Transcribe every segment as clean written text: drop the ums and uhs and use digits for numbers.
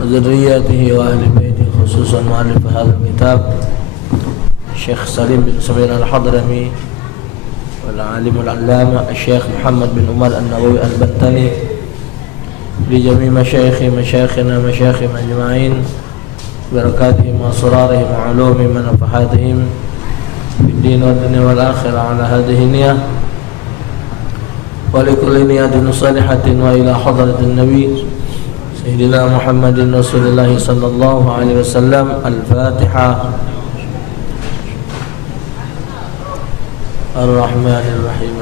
وذريته وأهل بيته خصوصا مؤلف هذا الكتاب الشيخ سليم بن سمير الحضرمي والعالم العلامة الشيخ محمد بن عمر النووي البنتني، لجميع مشايخنا أجمعين بركاتهم وأسرارهم وعلومهم ونفحاتهم في الدين والدنيا والآخرة على هذه النية ولكل نية صالحة وإلى حضرة النبي سيدنا محمد رسول الله صلى الله عليه وسلم. الفاتحة. الرحمن الرحيم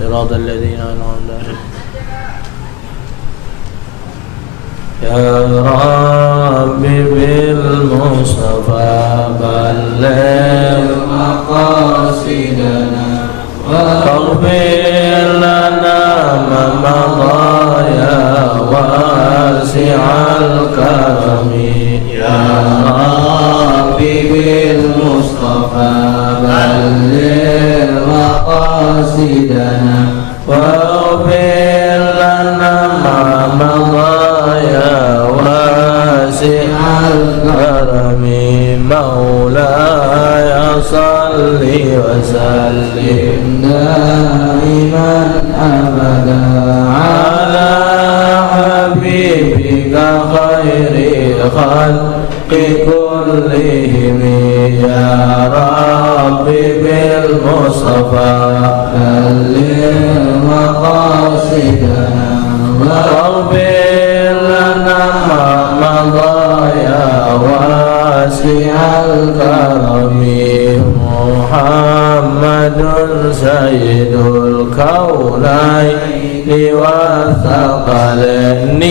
صراط الذين أنعمت عليهم يا ربي بالمصطفى بلغ مقاصدنا واغفر لنا ما مضى يا واسع الكرم يا ربي بالمصطفى بلغ مقاصدنا واغفر لنا ما مضى يا واسع الكرم مولاي صل وسلم دائما أبدا على حبيبك خير خلق كلهم يا ربي بالمصطفى بلغ مقاصدنا واغفر لنا ما مضى يا واسع الكرم محمد سيد الكونين والثقلين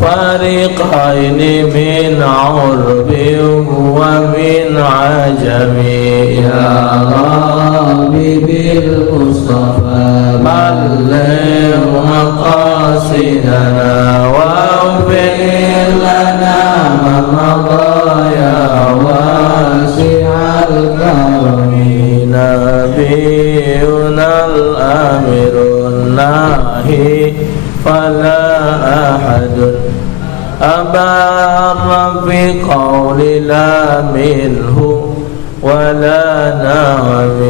والفريقين من عرب ومن عجم يا ربي بالمصطفى بلغ مقاصدنا واغفر لنا ما مضى يا واسع الكرم نبينا الأمير الناهي فلا أحد أبر في قول لا منه ولا نعم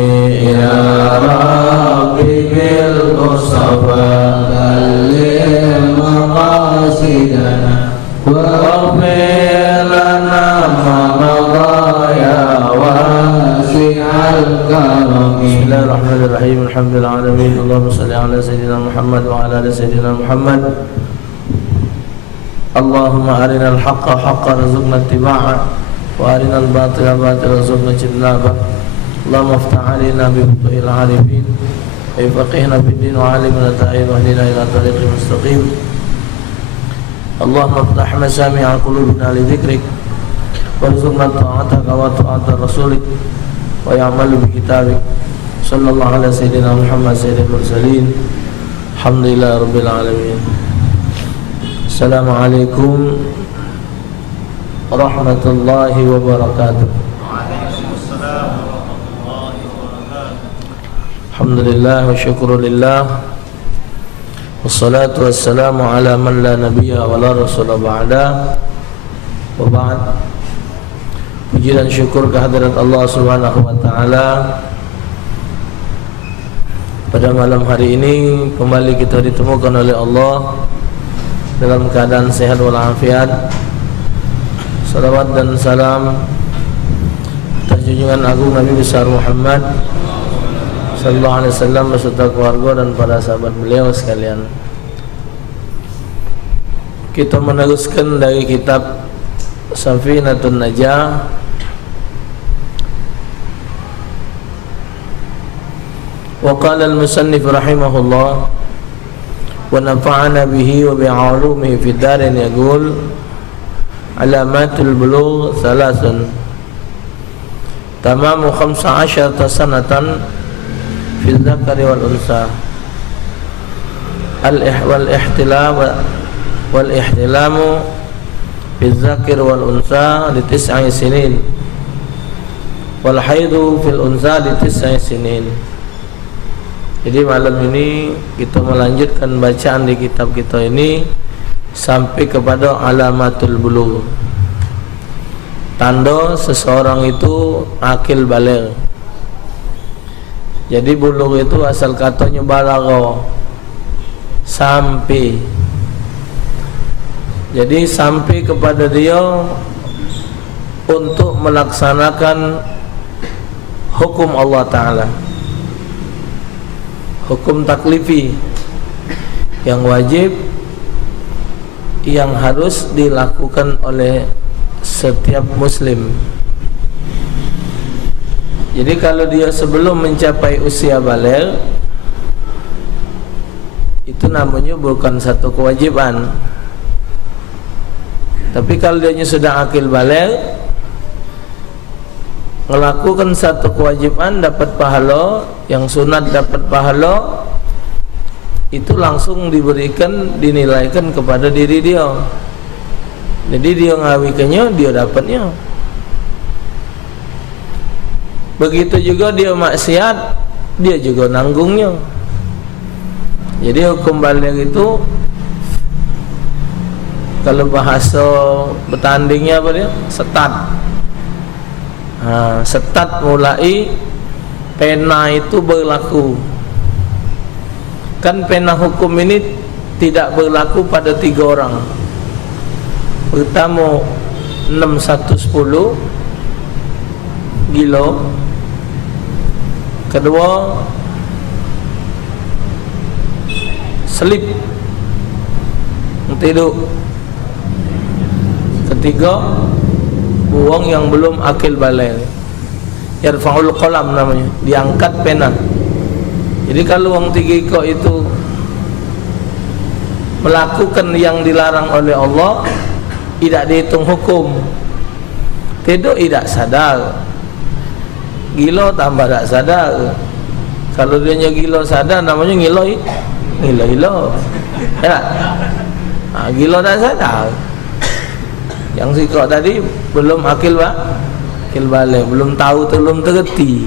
يا ربي بالمصطفى بلغ مقاصدنا واغفر لنا ما مضى يا واسع الكرم. بسم الله الرحمن الرحيم الحمد لله العالمين اللهم صل على سيدنا محمد وعلى آل سيدنا محمد. اللهم أرنا الحق حقا رزقنا اتباعه وأرنا الباطل باطلا رزقنا اجتنابه. اللهم افتح علينا بفتوح العارفين وفقهنا في الدين وعلمنا التأويل واهدنا إلى طريق مستقيم. اللهم افتح مسامع قلوبنا لذكرك وارزقنا طاعتك وطاعة رسولك ويعمل بكتابك. صلى الله على سيدنا محمد سيد المرسلين. الحمد لله رب العالمين. السلام عليكم ورحمة الله وبركاته. الحمد لله والشكر لله والصلاة والسلام على من لا نبي ولا رسول بعده وبعد. Puji dan syukur kehadirat Allah Subhanahu wa taala. Pada malam hari ini kembali kita ditemukan oleh Allah dalam keadaan sehat walafiat. Salawat dan salam atas junjungan agung Nabi besar Muhammad sallallahu alaihi wasallam beserta keluarga dan para sahabat beliau sekalian. Kita meneruskan dari kitab Safinatun Najah wa qala al-musannif rahimahullah wa nafa'ana bihi wa bi'ulumihi fi darin yaqul alamatul bulugh thalathun tamamu 15 sanatan fi dzakari wal unsa wal ihtilamu fi dzakir wal unsa li 9 sinin wal haidu fil unsa li 9 sinin Jadi malam ini kita melanjutkan bacaan di kitab kita ini sampai kepada alamatul bulugh, tanda seseorang itu akil baligh. Jadi bulugh itu asal katanya balagha, sampai. Jadi sampai kepada dia untuk melaksanakan hukum Allah Ta'ala, hukum taklifi yang wajib, yang harus dilakukan oleh setiap muslim. Jadi kalau dia sebelum mencapai usia baligh, itu namanya bukan satu kewajiban. Tapi kalau dia sudah akil baligh, melakukan satu kewajiban dapat pahala, yang sunat dapat pahala, itu langsung diberikan, dinilaikan kepada diri dia. Jadi dia ngawikannya, dia dapatnya. Begitu juga dia maksiat, dia juga nanggungnya. Jadi hukum baligh itu, kalau bahasa bertandingnya apa dia? Setat. Setat mulai pena itu berlaku. Kan pena hukum ini tidak berlaku pada 3 orang. Pertama 6-1-10 kilo. Kedua selip tidur. Ketiga buang yang belum akil baligh, yarfa'ul qalam namanya, diangkat pena. Jadi kalau orang 3 ekor itu melakukan yang dilarang oleh Allah, tidak dihitung hukum. Tidur tidak sadar, gila tambah tak sadar. Kalau dia gila sadar, namanya ngiloi, gila ya. Gila tak sadar. Yang sikok tadi belum akil baligh, belum tahu, belum tergerti.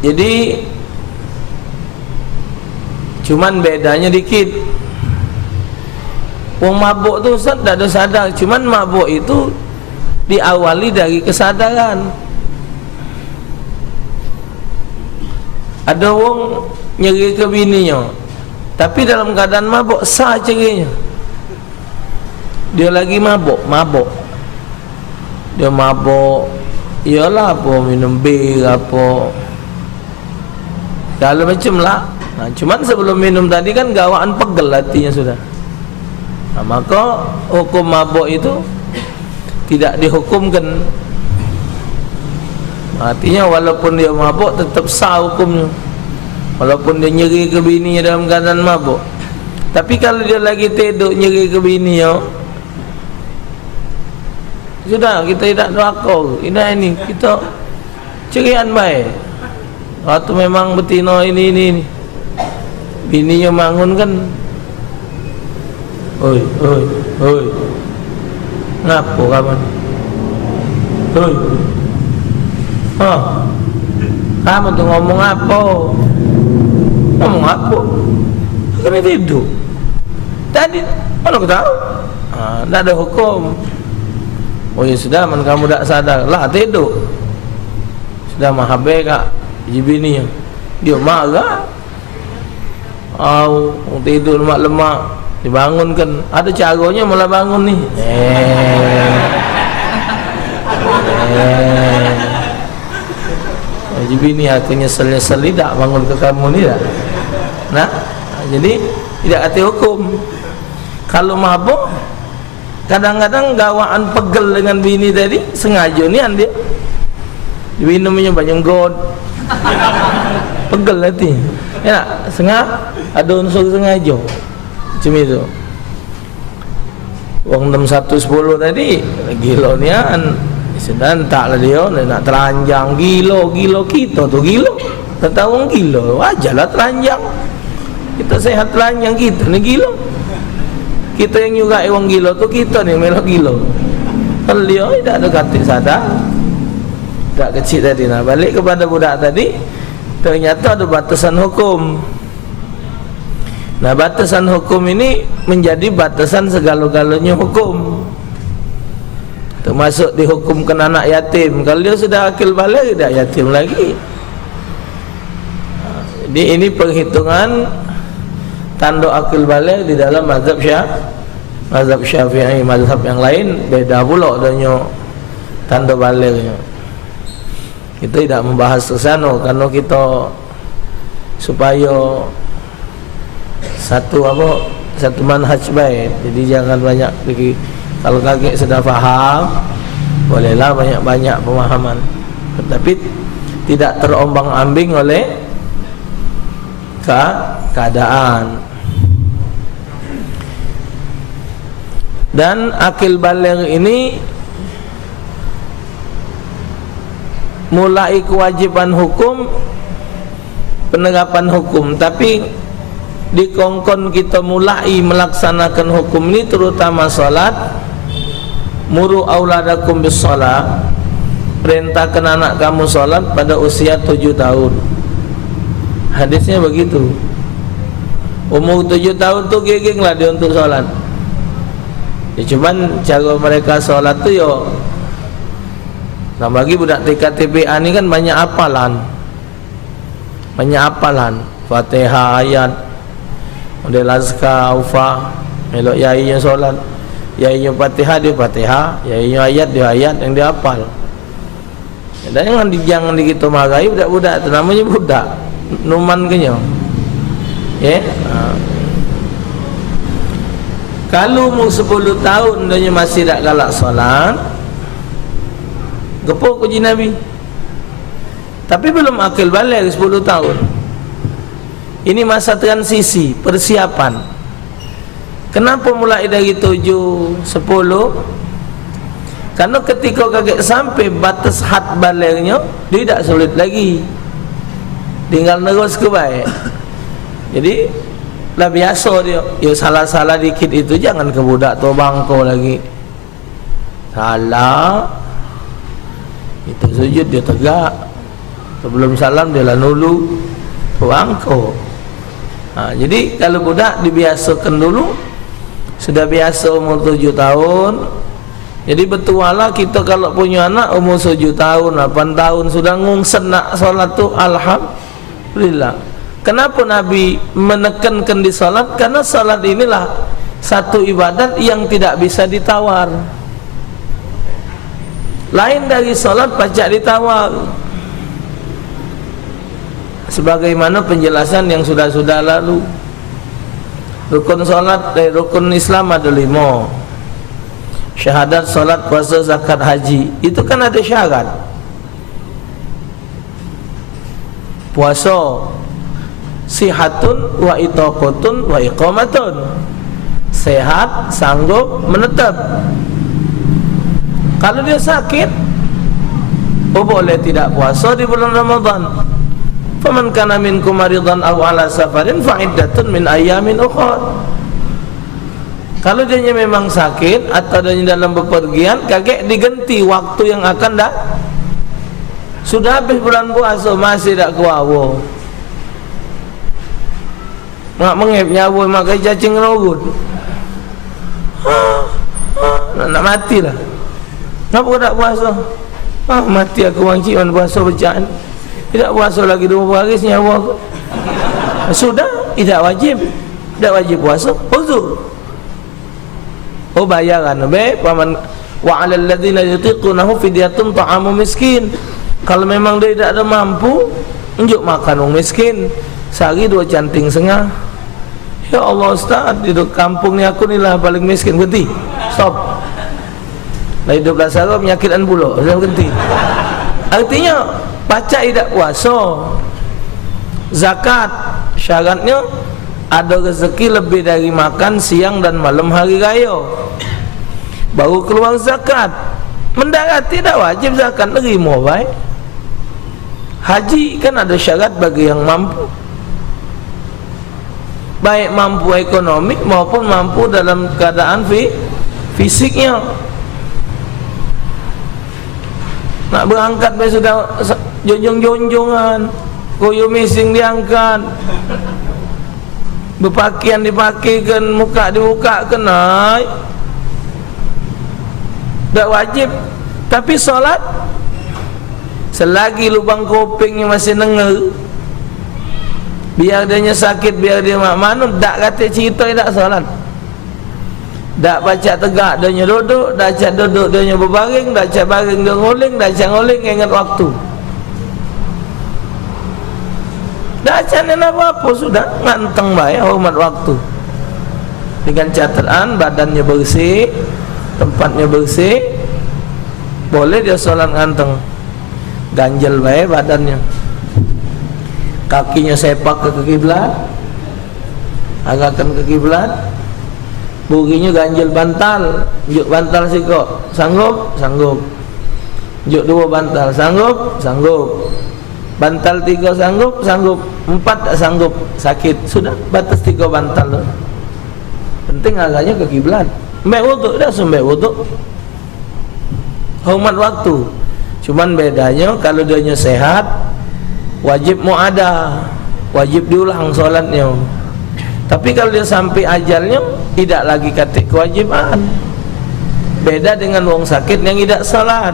Jadi cuman bedanya dikit. Wong mabuk tu Ustaz tak ada sadar, cuman mabuk itu diawali dari kesadaran. Ada wong nyeri ke bininya, tapi dalam keadaan mabuk sah cerinya. Dia lagi mabuk. Dia mabuk, iyalah apa, minum bir apa, kalau macam lah. Cuman sebelum minum tadi kan gawaan pegel hatinya sudah. Maka hukum mabuk itu tidak dihukumkan. Artinya walaupun dia mabuk tetap sah hukumnya, walaupun dia nyeri ke bininya dalam keadaan mabuk. Tapi kalau dia lagi tidur nyeri ke bininya, sudah kita tidak doakan. Ini kita cerian baik. Waktu memang betina ini bininya bangun kan, oi, ngapo kapan? Oi, kamu tuh ngomong apa? Ngomong apa? Kami tidur. Tadi mana aku tahu? Tidak ada hukum. Oh ya sudah, man kamu tak sadar lah tidur. Sudah mahabe kak bininya, dia marah. Tidur lemak-lemak, dibangunkan. Ada caranya malah bangun nih. Bini aku nyesel-nyesel tidak bangun ke kamu ni tak. Nah, jadi tidak ada hukum. Kalau mabuk, kadang-kadang gawaan pegel dengan bini tadi, sengaja ni dia minumnya banyak god, pegel hati, ya sengaja, ada unsur sengaja macam itu. Wong 6-1-10 tadi gila nian, sedang taklah dia nak telanjang, gila kita tu gila, tak tahu gila, wajarlah telanjang. Kita sehat telanjang, kita ni gila. Kita yang juga orang gila tu, kita ni melok gila. Kalau dia tidak ada kata sadar, budak kecil tadi. Nah, balik kepada budak tadi, ternyata ada batasan hukum. Nah, batasan hukum ini menjadi batasan segala-galanya hukum, termasuk dihukumkan anak yatim. Kalau dia sudah akil balik, tidak yatim lagi. Jadi ini perhitungan tanduk akil balik di dalam mazhab Syafi'i. Mazhab yang lain beda pula adanya tanduk baliknya. Kita tidak membahas ke sana karena kita supaya satu manhaj baik. Jadi jangan banyak fikir. Kalau kakek sudah faham, bolehlah banyak-banyak pemahaman, tetapi tidak terombang-ambing oleh keadaan. Dan akil baligh ini mulai kewajiban hukum, penegapan hukum, tapi dikongkon kita mulai melaksanakan hukum ini, terutama salat. Muru auladakum bis shalah, perintahkan anak kamu salat pada usia 7 tahun. Hadisnya begitu. Umur 7 tahun tu geging lah dia untuk salat. Ya, cuman cara mereka salat tu yo, nah bagi budak TKTPA ni kan banyak hafalan Fatihah, ayat, model azkar, aufah, melok yainya solat, yainya Fatihah dia Fatihah, yainya ayat dia ayat yang dia hafal. Dan jangan kita marahi budak-budak tu, namanya budak numan kenyo. Ya. Kalau umur 10 tahun dia masih tak galak solat, gepuk uji Nabi. Tapi belum akil balik 10 tahun. Ini masa transisi, persiapan. Kenapa mulai dari 7, 10? Karena ketika kakek sampai batas had baliknya, dia tak sulit lagi, tinggal terus ke baik. Jadi lah biasa dia, ya salah-salah dikit itu jangan ke budak tu bangko lagi. Salah, itu sujud dia tegak, sebelum salam dia lah nulu bangko. Jadi kalau budak dibiasakan dulu, sudah biasa umur 7 tahun. Jadi betul lah kita kalau punya anak umur 7 tahun, 8 tahun sudah ngungsen nak solat tu, alhamdulillah. Kenapa Nabi menekankan di salat? Karena salat inilah satu ibadat yang tidak bisa ditawar. Lain dari salat pacak ditawar. Sebagaimana penjelasan yang sudah lalu. Rukun salat, rukun Islam ada 5. Syahadat, salat, puasa, zakat, haji. Itu kan ada syarat. Puasa sihatun wa itaqatun wa iqamatun, sehat, sanggup, menetap. Kalau dia sakit, boleh tidak puasa di bulan Ramadan. Faman kana minkum maridan aw ala safarin fa iddatun min ayyamin ukhra. Kalau dia memang sakit atau dia dalam bepergian, kakek diganti waktu yang akan dah. Sudah habis bulan puasa masih tak kuawo. Nak mengep nyawa makai cacing rambut. Nak matilah. Kenapa tak puasa? Mati aku wangcik man puasa bacaan. Tidak puasa lagi 20 hari nyawa aku. Sudah, tidak wajib. Tidak wajib puasa. Uzur. Bayaran paman wa 'alal ladzina yutiqunahu fidyatun ta'amu miskin. Kalau memang dia tidak ada mampu, unjuk makan orang miskin. Sehari 2 canting setengah. Ya Allah Ustaz, di kampung ni aku ni lah paling miskin. Berhenti. Stop. Dah 12 hari penyakitan pula. Saya berhenti. Artinya pacak tidak puasa. Zakat syaratnya ada rezeki lebih dari makan siang dan malam hari raya, baru keluar zakat. Mendarat tidak wajib zakat, nerima baik. Haji kan ada syarat bagi yang mampu, baik mampu ekonomi maupun mampu dalam keadaan fisiknya. Nak berangkat be sudah jonjong-jonjongan, koyo mising diangkat, berpakaian dipakaikan, muka dibukakan, naik. Tak wajib. Tapi solat, selagi lubang kupingnya masih denger, biar dia sakit, biar dia mak manu, tak kata cerita tak solat. Tak baca tegak dia duduk, tak baca duduk dia berbaring, tak baca baring dia nguling, tak baca nguling ingat waktu. Tak baca ni apa-apa sudah nganteng baik hormat waktu. Dengan catatan badannya bersih, tempatnya bersih, boleh dia solat nganteng. Ganjel baik badannya, kakinya sepak ke kiblat, arahkan ke kiblat, buginya ganjel bantal, juk bantal sikok, sanggup, sanggup. Juk 2 bantal, sanggup, sanggup. Bantal 3 sanggup, sanggup. 4 tak sanggup, sakit. Sudah batas 3 bantal tu. Penting arahnya ke kiblat. Mbak wuduk dah, sembek wuduk. Hormat waktu. Cuman bedanya kalau dia sehat, wajib muadah, wajib diulang solatnya. Tapi kalau dia sampai ajalnya, tidak lagi kata kewajiban. Beda dengan orang sakit yang tidak salat.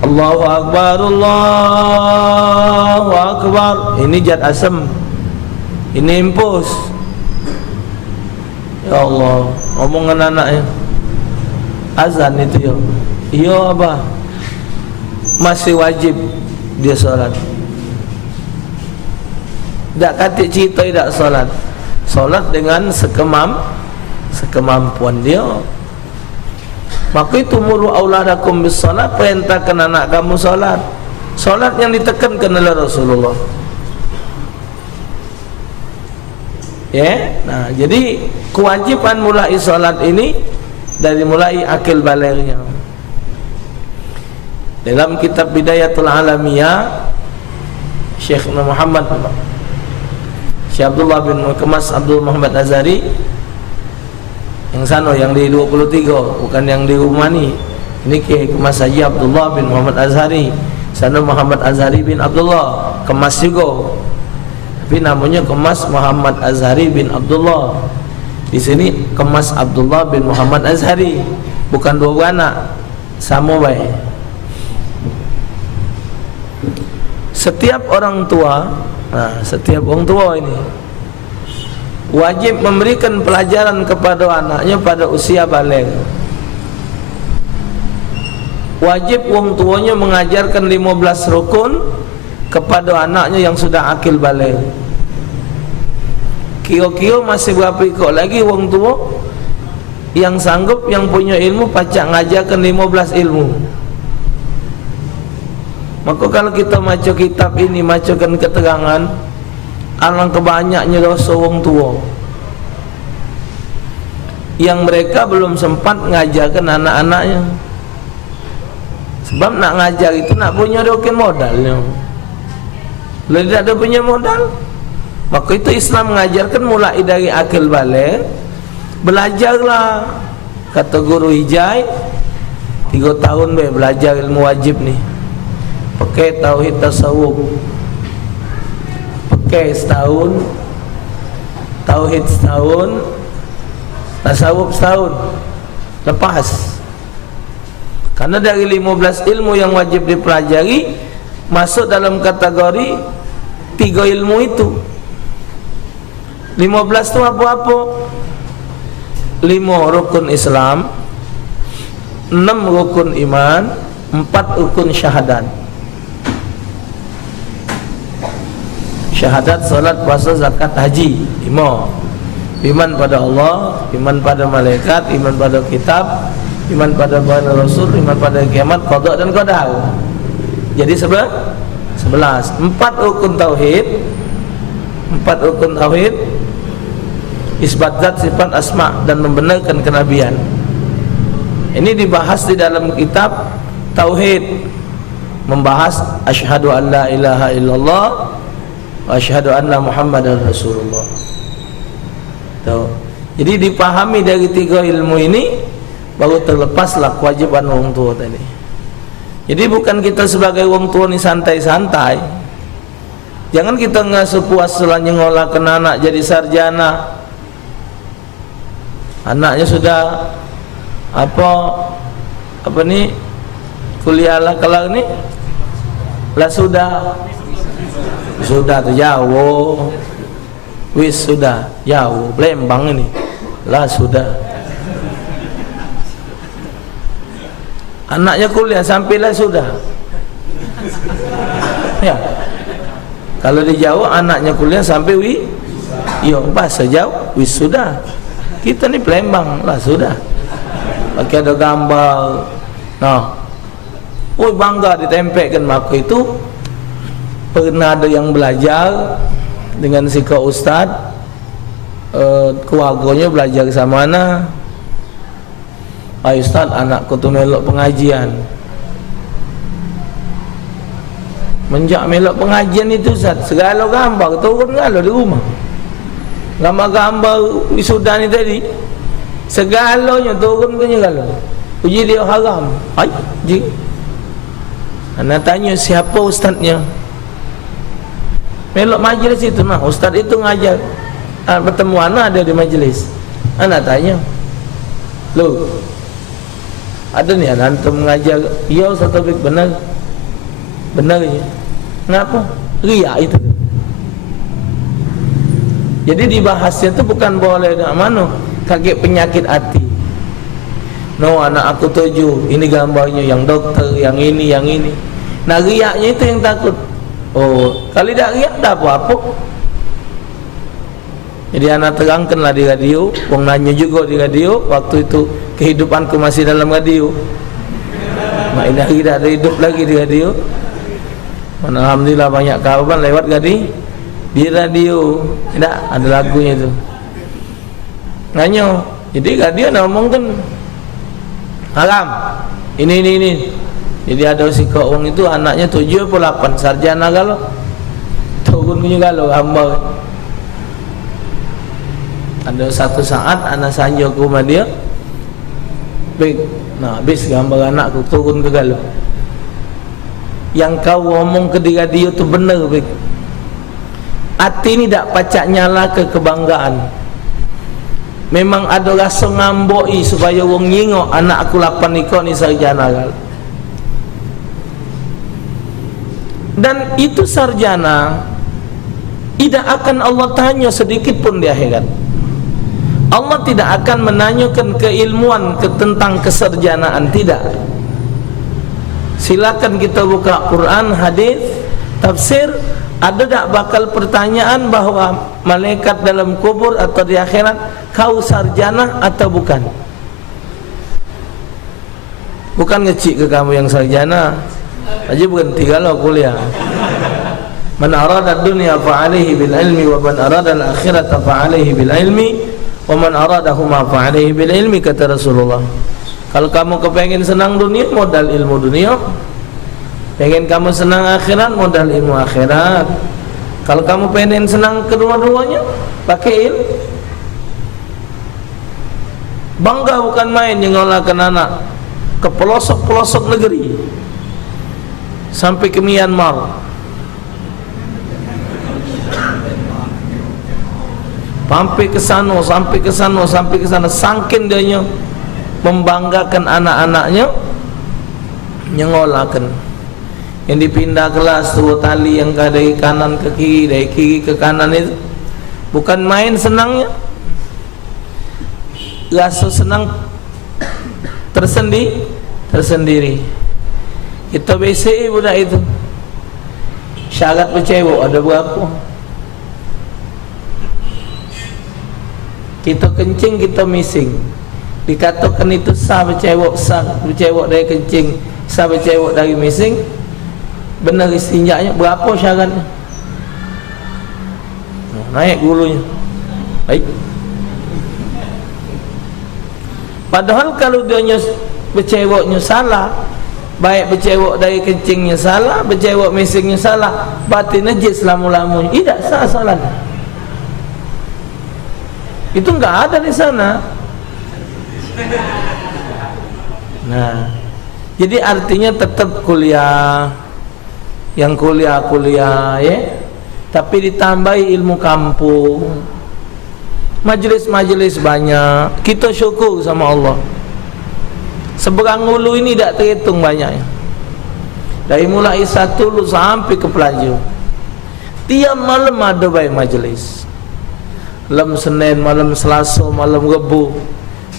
Allahu Akbar, Allahu Akbar. Ini jad asam, ini impus. Ya Allah, ngomong dengan anaknya, azan itu ya. Iya abah, masih wajib dia salat. Tak kata cerita tidak solat. Solat dengan sekemampuan dia. Maka itu muru auladakum bis solat, perintahkan anak kamu solat. Solat yang ditekankan oleh Rasulullah. Ya, nah jadi kewajiban mulai solat ini dari mulai akil balignya. Dalam kitab Bidayatul Alamiyah, Syekh Muhammad Syekh Abdullah bin Kemas Abdul Muhammad Azhari, yang sana yang di 23, bukan yang di Umani. Ini Kemas Haji Abdullah bin Muhammad Azhari, sana Muhammad Azhari bin Abdullah, Kemas juga. Tapi namanya Kemas Muhammad Azhari bin Abdullah. Di sini Kemas Abdullah bin Muhammad Azhari, bukan 2 anak, sama baik. Setiap orang tua, setiap orang tua ini wajib memberikan pelajaran kepada anaknya pada usia baligh. Wajib orang tuanya mengajarkan 15 rukun kepada anaknya yang sudah akil baligh. Kira-kira masih berapa ikut lagi orang tua yang sanggup, yang punya ilmu, pacak ngajarkan 15 ilmu. Maka kalau kita baca kitab ini, bacakan keterangan, alangkah banyaknya dosa orang tua yang mereka belum sempat ngajarkan anak-anaknya. Sebab nak ngajar itu nak punya dokin modalnya. Kalau tidak ada punya modal, maka itu Islam mengajarkan mulai dari akil baligh. Belajarlah, kata guru Hijai, 3 tahun belajar ilmu wajib nih. Pakai tauhid tasawuf, pakai setahun, tauhid setahun, tasawuf setahun, lepas. Karena dari 15 ilmu yang wajib dipelajari, masuk dalam kategori 3 ilmu itu. 15 itu apa-apa? 5 rukun Islam, 6 rukun iman, 4 rukun syahadat. Syahadat, salat, puasa, zakat, haji. 5. Iman pada Allah, iman pada malaikat, iman pada kitab, iman pada para rasul, iman pada kiamat, qada dan qadar. Jadi 11. 4 rukun tauhid, 4 rukun tauhid, isbat zat, sifat, asma, dan membenarkan kenabian. Ini dibahas di dalam kitab tauhid, membahas asyhadu an la ilaha illallah wa asyhadu anna Muhammadar Rasulullah. Tuh. Jadi dipahami dari 3 ilmu ini, baru terlepaslah kewajiban orang tua tadi. Jadi bukan kita sebagai wong tua ni santai-santai. Jangan kita ngasuh puas selanya ngolahkan anak jadi sarjana. Anaknya sudah apa ni kuliah lah kelar ni lah sudah tu jauh, wis sudah jauh Lembang ini lah sudah. Anaknya kuliah sampailah sudah. Ya. Kalau di Jawa anaknya kuliah sampai bahasa Jawa wis sudah. Kita ni Palembang lah sudah. Pakai ada gambar. Nah. Bangga ditempelkan maka itu. Pernah ada yang belajar dengan si kak ustaz, keluarganya belajar ke mana? Pak Ustaz, anakku tu melok pengajian. Menjak melok pengajian itu Ustaz, segala gambar turun galo di rumah. Gambar-gambar wisuda ni tadi, segalanya turun punya galo. Uji dia haram. Anak tanya siapa ustaznya? Melok majlis itu nah, ustaz itu ngajar. Bertemu anak ada di majlis. Anak tanya, "Loh, ada ni anak antum mengajar?" "Ya Ustaz Taufik, benar." "Benar ya?" "Kenapa?" "Riak itu." Jadi dibahasnya itu bukan boleh nak mana kakek penyakit hati. No, anak aku 7, ini gambarnya yang dokter, yang ini, yang ini. Nah, riaknya itu yang takut. Kalau tidak riak dah apa-apa. Jadi anak terangkanlah di radio, orang nanya juga di radio, waktu itu kehidupanku masih dalam radio. Mak ini hari dah ada hidup lagi di radio. Mana alhamdulillah banyak kawan lewat di radio. Tidak ada lagunya itu. Nanya, jadi radio nak ngomongkan haram. Ini. Jadi ada si kak orang itu anaknya 7 atau 8 sarjana kalau turun punya kalau gambar. Ada satu saat anak sanjo ke rumah dia, baik, nah habis gambar anakku turun ke galau. Yang kau ngomong ke dia tu benar, baik. Hati ni tak pacak nyala ke kebanggaan. Memang ada rasa ngamboi supaya wong nyingok anak aku 8 nikah ni sarjana gal. Dan itu sarjana tidak akan Allah tanya sedikit pun di akhirat. Allah tidak akan menanyakan keilmuan tentang kesarjanaan, tidak. Silakan kita buka Quran, hadis, tafsir, ada tak bakal pertanyaan bahwa malaikat dalam kubur atau di akhirat kau sarjana atau bukan? Bukan ngecik ke kamu yang sarjana. Aja berhenti kalau kuliah. Man arada dunya fa alaihi bil ilmi wa man arada al akhirata fa alaihi bil ilmi wa man aradahuma fa alaihi bil ilmi, kata Rasulullah. Kalau kamu kepengen senang dunia, modal ilmu dunia. Pengen kamu senang akhirat, modal ilmu akhirat. Kalau kamu pengen senang kedua-duanya, pakai ilmu. Bangga bukan main nyengolahkan anak ke pelosok-pelosok negeri sampai ke Myanmar, sampai ke sana, saking dia membanggakan anak-anaknya, nyengolahkan. Yang dipindah kelas tu tali yang dari kanan ke kiri, dari kiri ke kanan itu bukan main senangnya. Rasa senang tersendiri. Kita BCI budak itu. Syarat bercewek ada berapa? Kita kencing, kita mising. Dikatakan itu sah bercewek dari kencing, sah bercewek dari mising. Benar istinjaknya, berapa syaratnya? Naik gulunya. Baik. Padahal kalau dia berceweknya salah, baik bercewek dari kencingnya salah, bercewek misingnya salah, berarti najis lama-lamanya. Tidak sah salat. Itu enggak ada di sana. Nah, Jadi artinya tetap kuliah, yang kuliah ya, tapi ditambahi ilmu kampung, majelis-majelis banyak. Kita syukur sama Allah. Seberang hulu ini tak terhitung banyaknya. Dari mulai satu lu sampai ke Pelaju, tiap malam ada baik majelis. Malam Senin, malam Selasa, malam Rabu,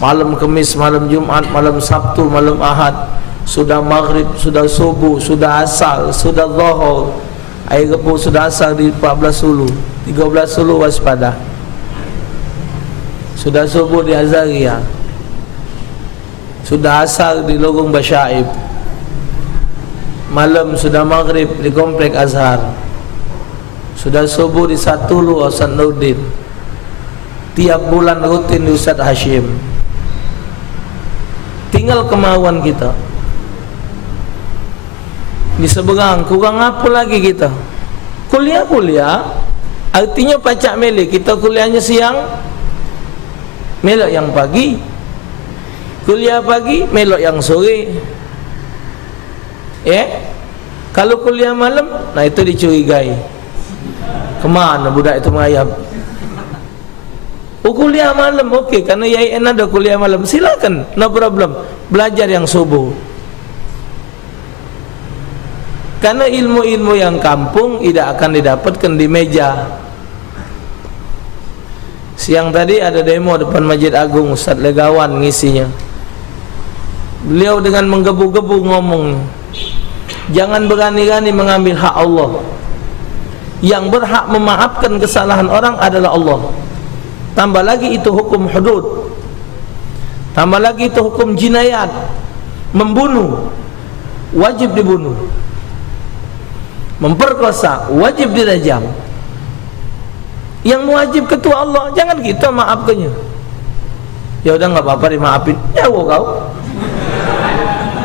malam Khamis, malam Jumaat, malam Sabtu, malam Ahad. Sudah maghrib, sudah subuh, sudah asar, sudah zuhur. Air Rabu sudah asar di 14 hulu, 13 hulu waspada. Sudah subuh di Azaria, sudah asar di Lorong Basyaib. Malam sudah maghrib di Komplek Azhar. Sudah subuh di Satulu Ustaz Nurdin. Tiap bulan rutin di Ustaz Hashim. Tinggal kemauan kita. Di seberang kurang apa lagi kita? Kuliah artinya pacak melek. Kita kuliahnya siang, melok yang pagi. Kuliah pagi, melok yang sore. Kalau kuliah malam, nah itu dicurigai. Kemana budak itu mengayap? Oh, kuliah malam, okey, karena YIN ada kuliah malam, silakan, no problem. Belajar yang subuh. Karena ilmu-ilmu yang kampung tidak akan didapatkan di meja. Siang tadi ada demo depan Masjid Agung, Ustaz Legawan ngisinya. Beliau dengan menggebu-gebu ngomong, jangan berani-berani mengambil hak Allah. Yang berhak memaafkan kesalahan orang adalah Allah. Tambah lagi itu hukum hudud, tambah lagi itu hukum jinayat. Membunuh wajib dibunuh, memperkosa wajib dirajam. Yang wajib ketua Allah, jangan kita maafkannya. Ya udah nggak apa-apa dimaafin, jauh kau.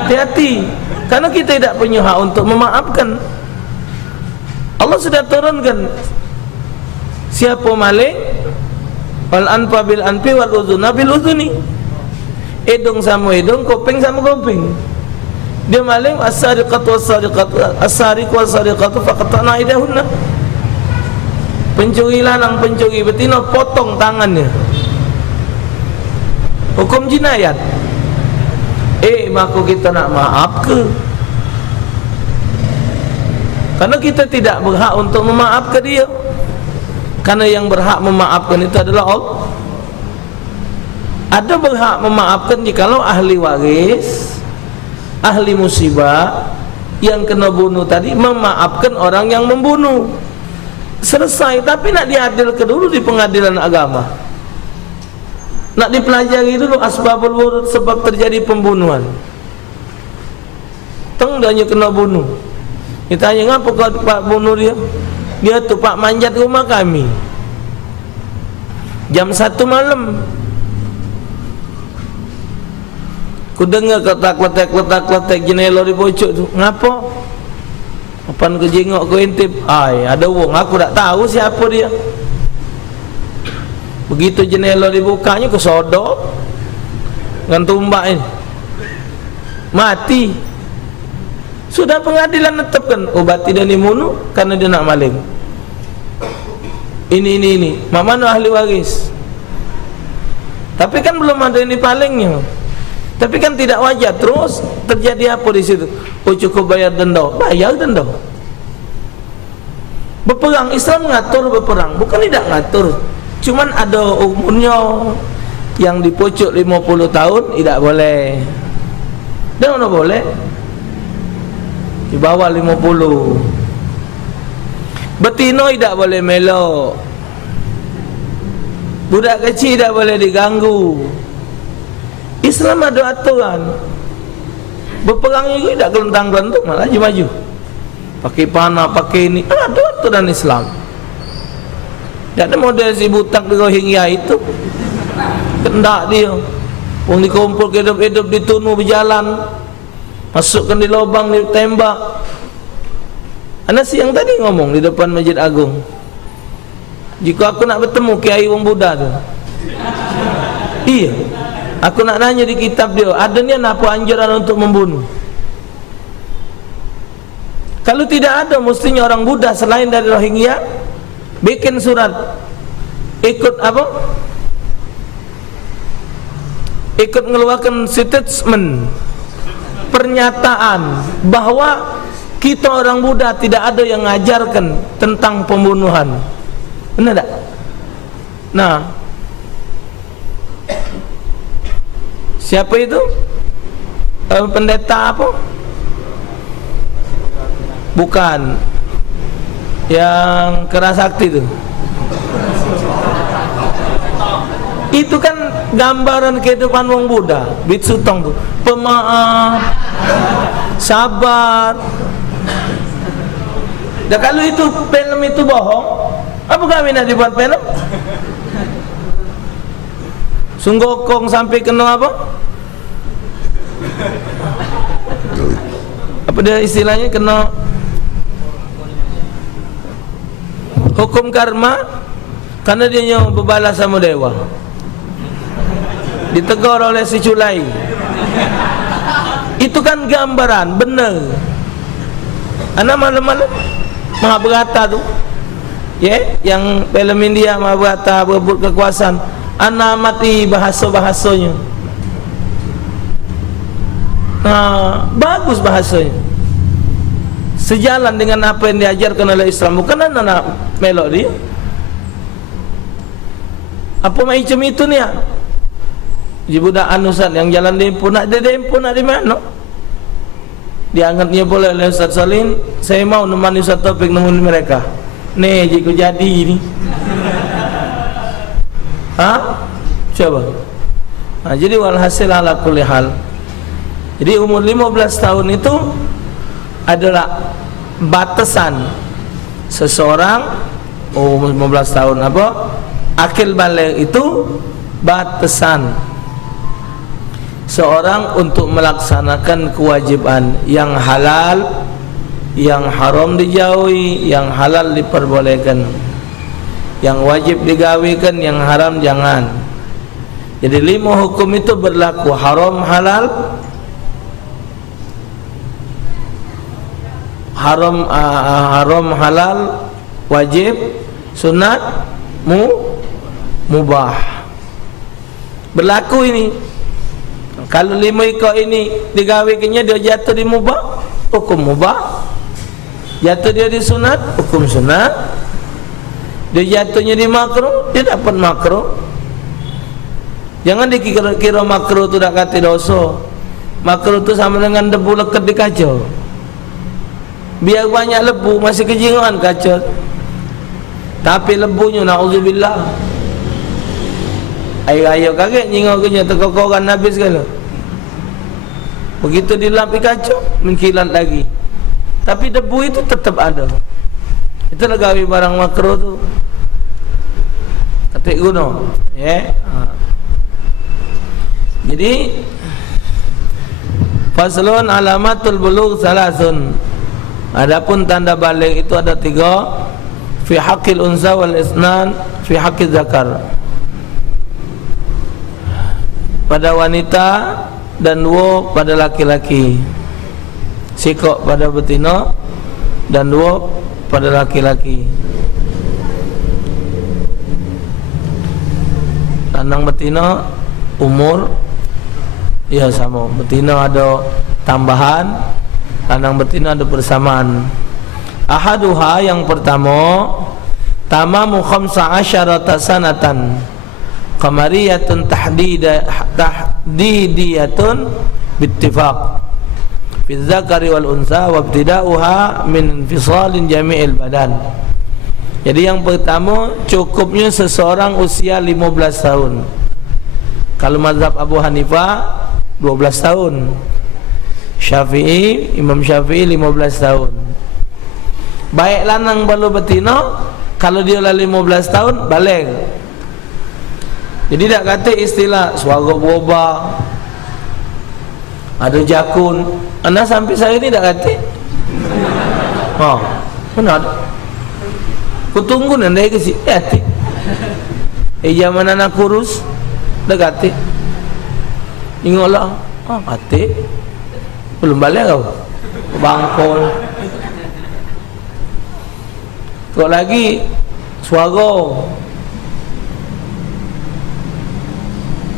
Hati-hati, karena kita tidak punya hak untuk memaafkan. Allah sudah turunkan, siapa maling, wal anfa bil anfi wal uzuna bil uzuni. Hidung sama hidung, kuping sama kuping. Dia maling, as-sariqatu was-sariqatu, as-sariqu was-sariqatu faqatna aydahunna. Pencuri lanang, pencuri betina, potong tangannya. Hukum jinayat. Maka kita nak maaf ke? Karena kita tidak berhak untuk memaafkan dia. Karena yang berhak memaafkan itu adalah Allah. Ada berhak memaafkan jikalau ahli waris, ahli musibah yang kena bunuh tadi memaafkan orang yang membunuh. Selesai, tapi nak diadilkan dulu di pengadilan agama. Nak dipelajari dulu asbabul wurud, sebab terjadi pembunuhan. Tengdanya kena bunuh. Ditanya, ngapa kau Pak bunuh dia? Dia tu Pak manjat rumah kami jam 1 malam. Ku dengar kletak-kletak jenela di pojok tu. Ngapa? Apan ku jengok ku intip. Ada wong, aku tak tahu siapa dia. Begitu jenela dibukanya, ku sodok dengan tumbak ini, mati. Sudah pengadilan tetapkan obati dan dibunuh karena dia nak maling. Ini mak mana ahli waris? Tapi kan belum ada ini palingnya. Tapi kan tidak wajar terus terjadi apa di situ? Oh, cukup bayar denda. Bayar denda. Berperang, Islam mengatur berperang, bukan tidak ngatur. Cuman ada umurnya yang di pojok 50 tahun tidak boleh. Dan mana boleh? Di bawah 50. Betina tidak boleh melok. Budak kecil tidak boleh diganggu. Islam ada aturan. Berperang juga tidak kelentang-kelentung, malah maju. Pakai panah, pakai ini. Ada aturan Islam. Tidak ada model si butak di Rohingya itu. Kendak dia. Wong dikumpul hidup-hidup ditunu berjalan. Masukkan di lubang, ditembak. Anak siang tadi ngomong di depan Masjid Agung, jika aku nak bertemu Kiai Wong Buddha tu, iya, aku nak nanya di kitab dia, ada ni apa anjuran untuk membunuh? Kalau tidak ada, mestinya orang Buddha selain dari Rohingya bikin surat, ikut apa? Ikut mengeluarkan statement, pernyataan bahwa kita orang Buddha tidak ada yang mengajarkan tentang pembunuhan. Benar tak? Nah, siapa itu? Pendeta apa? Bukan, yang Kerasakti itu. Itu kan gambaran kehidupan wong Buddha. Bitsutong tu, pemaaf, sabar. Dan kalau itu film itu bohong, apa kami nak dibuat film? Sunggokong sampai kena apa? Apa dia istilahnya, kena hukum karma karena dia yang berbalas sama dewa. Ditegur oleh si Culai. Itu kan gambaran, benar. Anak malam-malam Mahabharata tu, yang film India Mahabharata berebut kekuasaan, anak mati bahasa-bahasanya. Bagus bahasanya, sejalan dengan apa yang diajarkan oleh Islam. Bukan anak melok dia. Apa macam itu ni ya? Di budak Ustaz yang jalan dempo nak di mana? Diangkatnya boleh oleh Ustaz Salim. Saya mau nemani Ustaz Taufik nemani mereka. Nih jika jadi ini. Coba. Jadi walhasil ala kulli hal. Jadi umur 15 tahun itu adalah batasan seseorang. Umur 15 tahun apa? Akil baligh itu batasan seorang untuk melaksanakan kewajiban. Yang halal, yang haram dijauhi, yang halal diperbolehkan, yang wajib digawikan, yang haram jangan. Jadi 5 hukum itu berlaku: haram, halal, haram, halal, wajib, sunat, mubah. Berlaku ini. Kalau 5 ikut ini digawikannya, dia jatuh di mubah, hukum mubah. Jatuh dia di sunat, hukum sunat. Dia jatuhnya di makruh, dia dapat makruh. Jangan dikira-kira makruh itu tak kata dosa. Makruh itu sama dengan debu leket di kaca. Biar banyak lebu, masih kejingan kaca. Tapi lebunya, na'udzubillah, air kaget nyingoknya terkokoran habis kan. Begitu dilapi kaca, mengkilat lagi. Tapi debu itu tetap ada. Itu gawe barang makro tu. Ketik gunung, Jadi faslun alamatul bulugh salasun. Adapun tanda balik itu ada 3. Fi haqqil unsa wal isnan fi haqqiz zakar. Pada wanita dan 2 pada laki-laki. Sikok pada betina dan 2 pada laki-laki. Lanang betina umur ya sama. Betina ada tambahan, lanang betina ada persamaan. Ahaduha, yang pertama, tamamu 15 sanatan qamariyatun tahdidiyatun bittifaq fi dzakari wal unsa wa ibtida'uha min infisalin jami'il badan. Jadi yang pertama, cukupnya seseorang usia 15 tahun. Kalau mazhab Abu Hanifah 12 tahun, Syafi'i, Imam Syafi'i 15 tahun. Baik lanang balu betina, kalau dia lah 15 tahun balik. Jadi tak kata istilah suara berubah, ada jakun. Anda sampai saya ni tak kata. Mana ada? Ku tunggu nanti ke sini. Hati. Zaman anak kurus, dah kata. Ingatlah, kata. Belum balik kau. Bangkol. Kok lagi suara.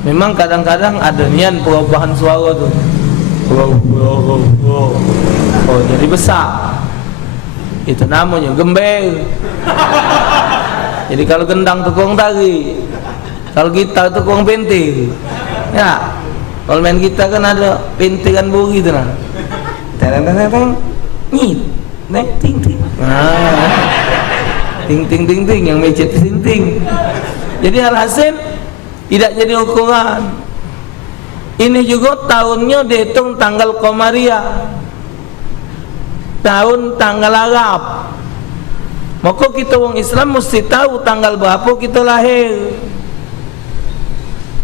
Memang kadang-kadang ada niat perubahan suara tu. Oh, jadi besar. Itu namanya gembel. Jadi kalau gendang tukang tari, kalau gitar tukang pentil. Ya, kalau main gitar kan ada pentil kan buri tu nah. Teng-teng-teng, nyit, ting-ting. Ting-ting-ting-ting yang mecet ting-ting. Jadi alhasil tidak jadi ukuran. Ini juga tahunnya dihitung tanggal Qamariah, tahun tanggal Arab. Maka kita orang Islam mesti tahu tanggal berapa kita lahir.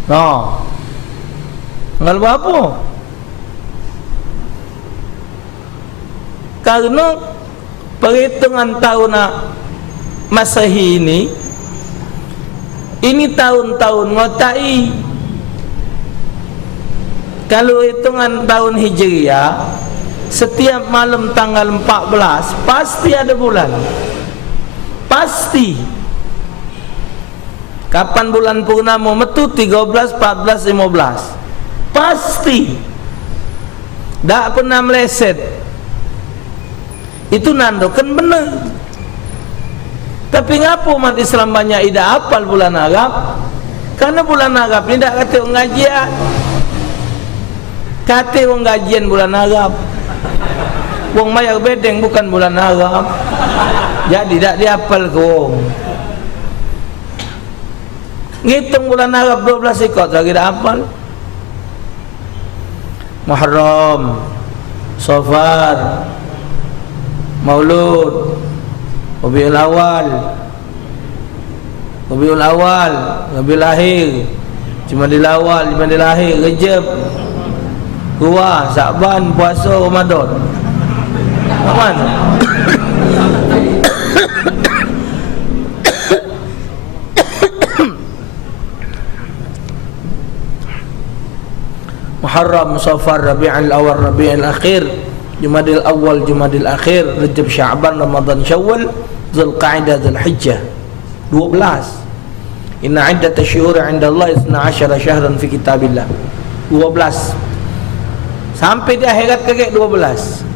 Tanggal berapa? Karena perhitungan tahun Masehi ini tahun-tahun ngotai. Kalau hitungan tahun Hijriah, setiap malam tanggal 14 pasti ada bulan. Pasti. Kapan bulan purnama metu? 13, 14, 15. Pasti. Tak pernah meleset. Itu nandokan benar. Tapi ngapa umat Islam banyak tidak hafal bulan Arab? Karena bulan Arab ni tak kata orang ngajian. Kata orang gajian bulan Arab. Wong mayar bedeng bukan bulan Arab. Jadi tak dihafal ke orang. Ngitung bulan Arab 12 ikut lagi tak hafal. Muharram, Safar, Maulud, Rabiul Awal, Rabiul Akhir, Jumadil Awal, Jumadil Akhir, Rejab, Ruah, Sa'ban, puasa Ramadan. Aman. Muharram, Safar, Rabiul Awal, Rabiul Akhir, Jumadil Awal, Jumadil Akhir, Rejab, Sya'ban, Ramadan, Syawal, Zulqa'dah, Zulhijjah. 12. Inna iddat asyhur 'inda Allah 12 syahran fi kitabillah. 12. Sampai di akhirat kagak 12.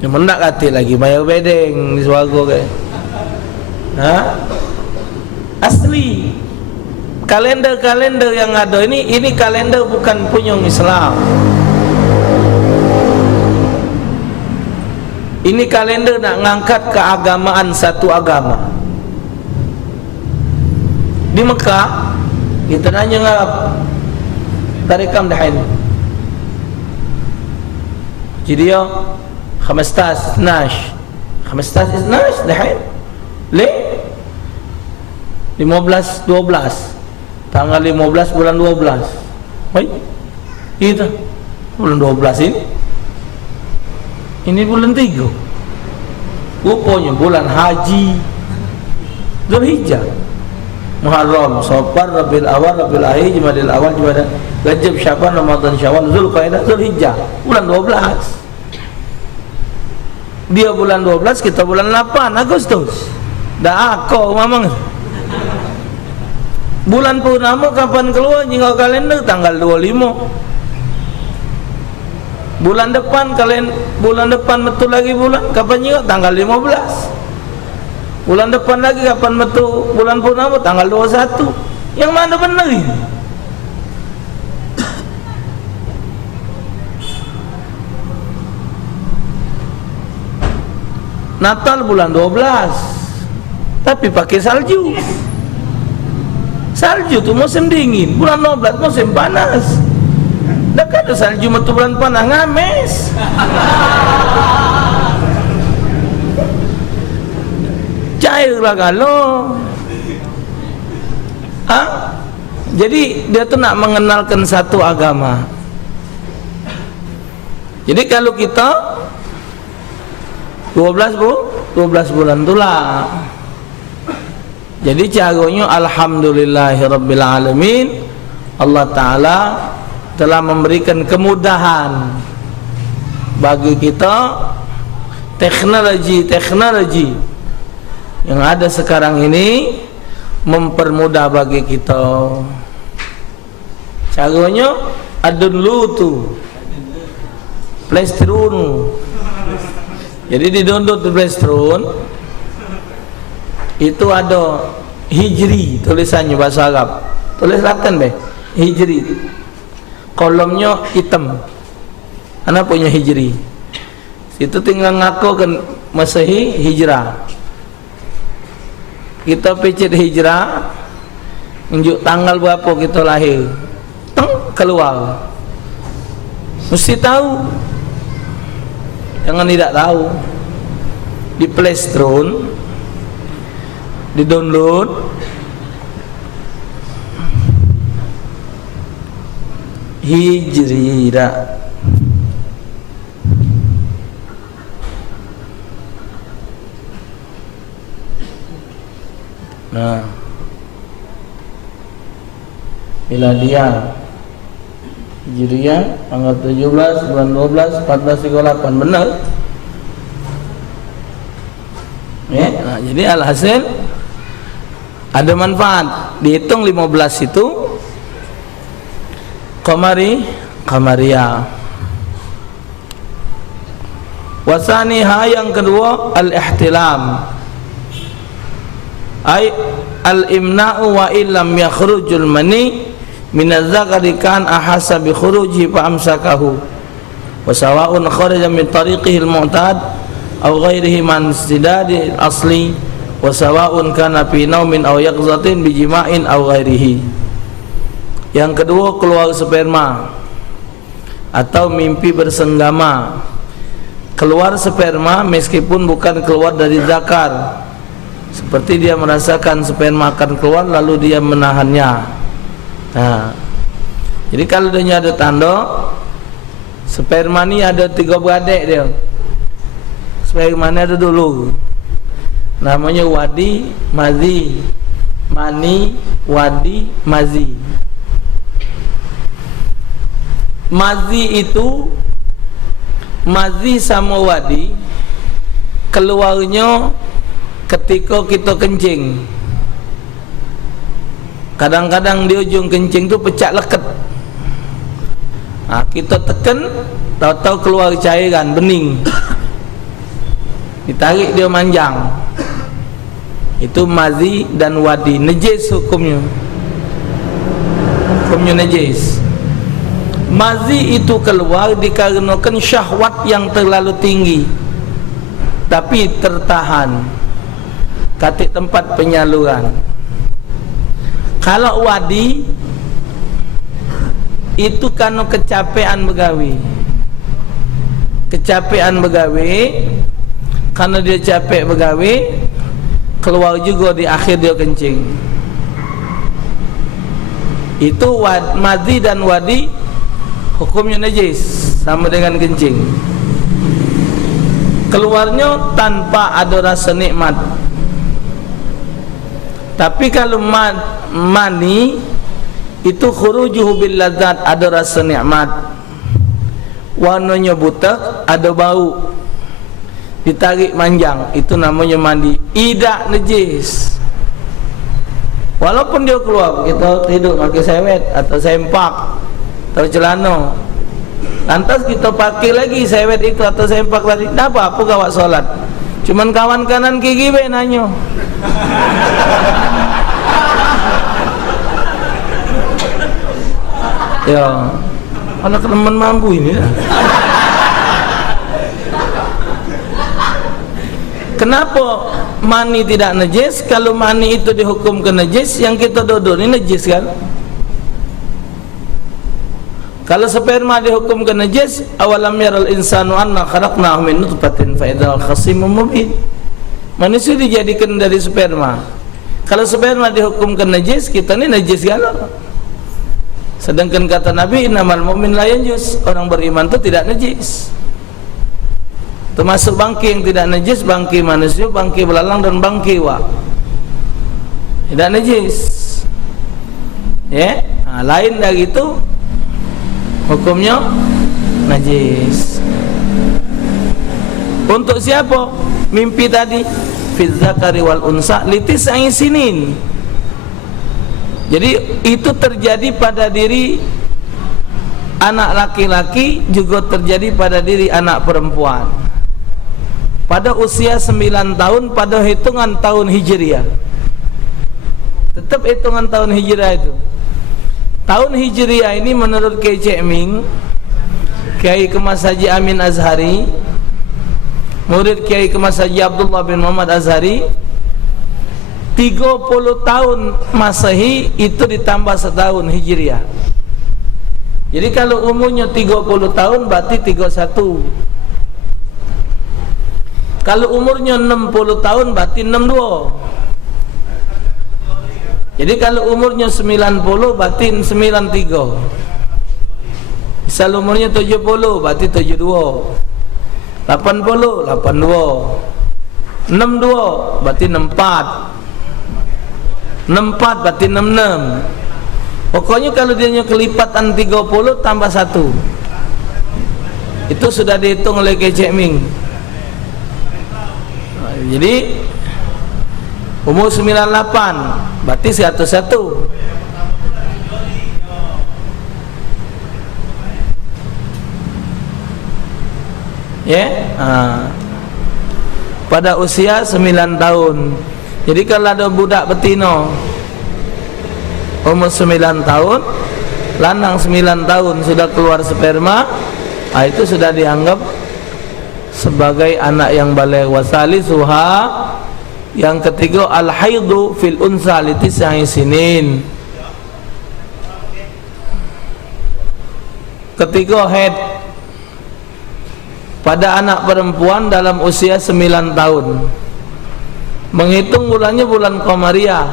Yang mendak kata lagi bayar bedeng di suarga ke. Asli. Kalender-kalender yang ada ini kalender bukan punya Islam. Ini kalender nak ngangkat keagamaan satu agama. Di Mekah kita nanya ngap tarikam dahin. Jadi ya 15 12 dahin. Le 15 12 tanggal 15 bulan 12. Baik. Itu bulan 12 ini. Ini bulan 3. Rupanya bulan haji Zulhijjah. Muharram, Safar, Rabiul Awal, Rabiul Akhir, Jumadil Awal, Jumadil Rajab, Sya'ban, Ramadan, Syawal, Zulqa'dah, Zulhijjah. Bulan 12. Dia bulan 12, kita bulan 8 Agustus. Dah akau mamang. Bulan purnama kapan keluar jingau kalender? Tanggal 25. Bulan depan betul lagi bulan kapan juga? Tanggal 15. Bulan depan lagi kapan betul bulan purnama? Tanggal 21. Yang mana benar ini? Natal bulan 12 tapi pakai salju. Salju tu musim dingin, bulan 12 musim panas. Dah ada salju metu bulan panas ngames. Cairlah kalau. Jadi dia tu nak mengenalkan satu agama. Jadi kalau kita 12 bulan itulah. Jadi caranya alhamdulillahirabbil alamin. Allah Ta'ala telah memberikan kemudahan bagi kita teknologi yang ada sekarang ini mempermudah bagi kita. Caranya ada dulu tu Play Store. Jadi di download di Play Store itu ada Hijri tulisannya bahasa Arab. Tulis Latin deh, Hijri. Kolomnya hitam. Anak punya Hijri. Itu tinggal ngaku kan Masehi Hijrah. Kita pecet Hijrah, unjuk tanggal berapa kita lahir, keluar. Mesti tahu. Jangan tidak tahu. Di Play Store, di download, Hijrah. Nah, Miladiah Hijriah tanggal 17 bulan 12 1438 benar. Ya, nah, jadi alhasil ada manfaat. Dihitung 15 itu Qamariyah. Wasaniha yang kedua al-ihtilam. Ay al-imna'u wa illam yakhrujul mani min az-zakari kan ahassa bi khuruji fa amsakahu wa sawa'un kharaja min tariqihi al-mu'tad aw ghairihi man istidadi al-asli wa sawa'un kana fi naumin aw yaqzatin bi jima'in aw ghairihi. Yang kedua keluar sperma atau mimpi bersenggama. Keluar sperma meskipun bukan keluar dari zakar, seperti dia merasakan sperma akan keluar lalu dia menahannya. Nah, jadi kalau dia ada tanda sperma ni ada 3 beradik dia. Sperma ni ada dulu, namanya wadi, mazi, mani, wadi, mazi. Mazi itu, mazi sama wadi keluarnya ketika kita kencing. Kadang-kadang di ujung kencing tu pecah leket. Kita tekan, tahu-tahu keluar cairan bening. Ditarik dia manjang. Itu mazi dan wadi. Najis hukumnya. Hukumnya najis. Mazi itu keluar dikarenakan syahwat yang terlalu tinggi, tapi tertahan katik tempat penyaluran. Kalau wadi itu karena kecapean begawi. Kecapean begawi, karena dia capek begawi, keluar juga di akhir dia kencing. Itu mazi dan wadi hukumnya najis, sama dengan kencing. Keluarnya tanpa ada rasa nikmat. Tapi kalau mani itu khurujuhu bil ladzat, ada rasa nikmat. Warnanya butak, ada bau. Ditarik manjang, itu namanya mandi. Tidak najis. Walaupun dia keluar, kita tidur pakai sewet atau sempak atau celana, lantas kita pakai lagi sewet itu atau sempak tadi, tak apa-apa kawat solat. Cuman kawan kanan kiri be nanya. Ya, anak teman mampu ini ya. Kenapa mani tidak najis? Kalau mani itu dihukum ke najis, yang kita duduk ini najis kan? Kalau sperma dihukum ke najis, awalam yaral insanu anna khalaqnahu min nutfatin fa idzal khasimun mubin. Manusia dijadikan dari sperma. Kalau sperma dihukum ke najis, kita ni najis kan? Sedangkan kata Nabi, innamal mu'min la yanjus, orang beriman itu tidak najis. Termasuk bangkai yang tidak najis, bangkai manusia, bangkai belalang dan bangkai wak. Tidak najis. Ya, lain dari itu hukumnya najis. Untuk siapa? Mimpi tadi fi dzakari wal unsa litis'i sinin. Jadi itu terjadi pada diri anak laki-laki, juga terjadi pada diri anak perempuan pada usia 9 tahun pada hitungan tahun Hijriah. Tetap hitungan tahun Hijriah itu. Tahun Hijriah ini menurut Kiai Cik Ming, Kiai Kemas Haji Amin Azhari, murid Kiai Kemas Haji Abdullah bin Muhammad Azhari, 30 tahun Masehi itu ditambah setahun Hijriah. Jadi kalau umurnya 30 tahun berarti 31. Kalau umurnya 60 tahun berarti 62. Jadi kalau umurnya 90 berarti 93. Misal umurnya 70 berarti 72. 80 82. 62 berarti 64. 64 berarti 66. Pokoknya kalau dia kelipatan 30 tambah 1. Itu sudah dihitung oleh Kiai Cik Ming. Jadi umur 98 berarti 101. Ya, pada usia 9 tahun. Jadi kalau ada budak betina umur 9 tahun, lanang 9 tahun sudah keluar sperma, itu sudah dianggap sebagai anak yang baligh. Wasalisuha, yang ketiga, al-haidu fil unsa litis'i sinin. Ketiga, haid pada anak perempuan dalam usia 9 tahun. Menghitung bulannya bulan Qamariyah,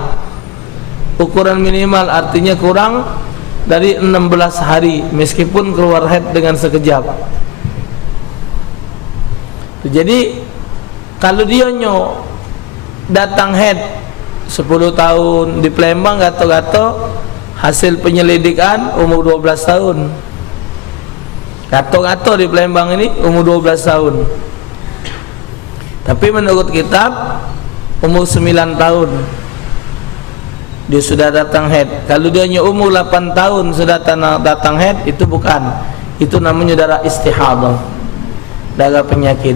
ukuran minimal, artinya kurang dari 16 hari meskipun keluar haid dengan sekejap. Jadi kalau dia datang haid 10 tahun di Palembang, gato-gato hasil penyelidikan umur 12 tahun. Gato-gato di Palembang ini umur 12 tahun. Tapi menurut kitab umur 9 tahun dia sudah datang haid. Kalau dia umur 8 tahun sudah datang haid, itu bukan. Itu namanya darah istihadah, darah penyakit.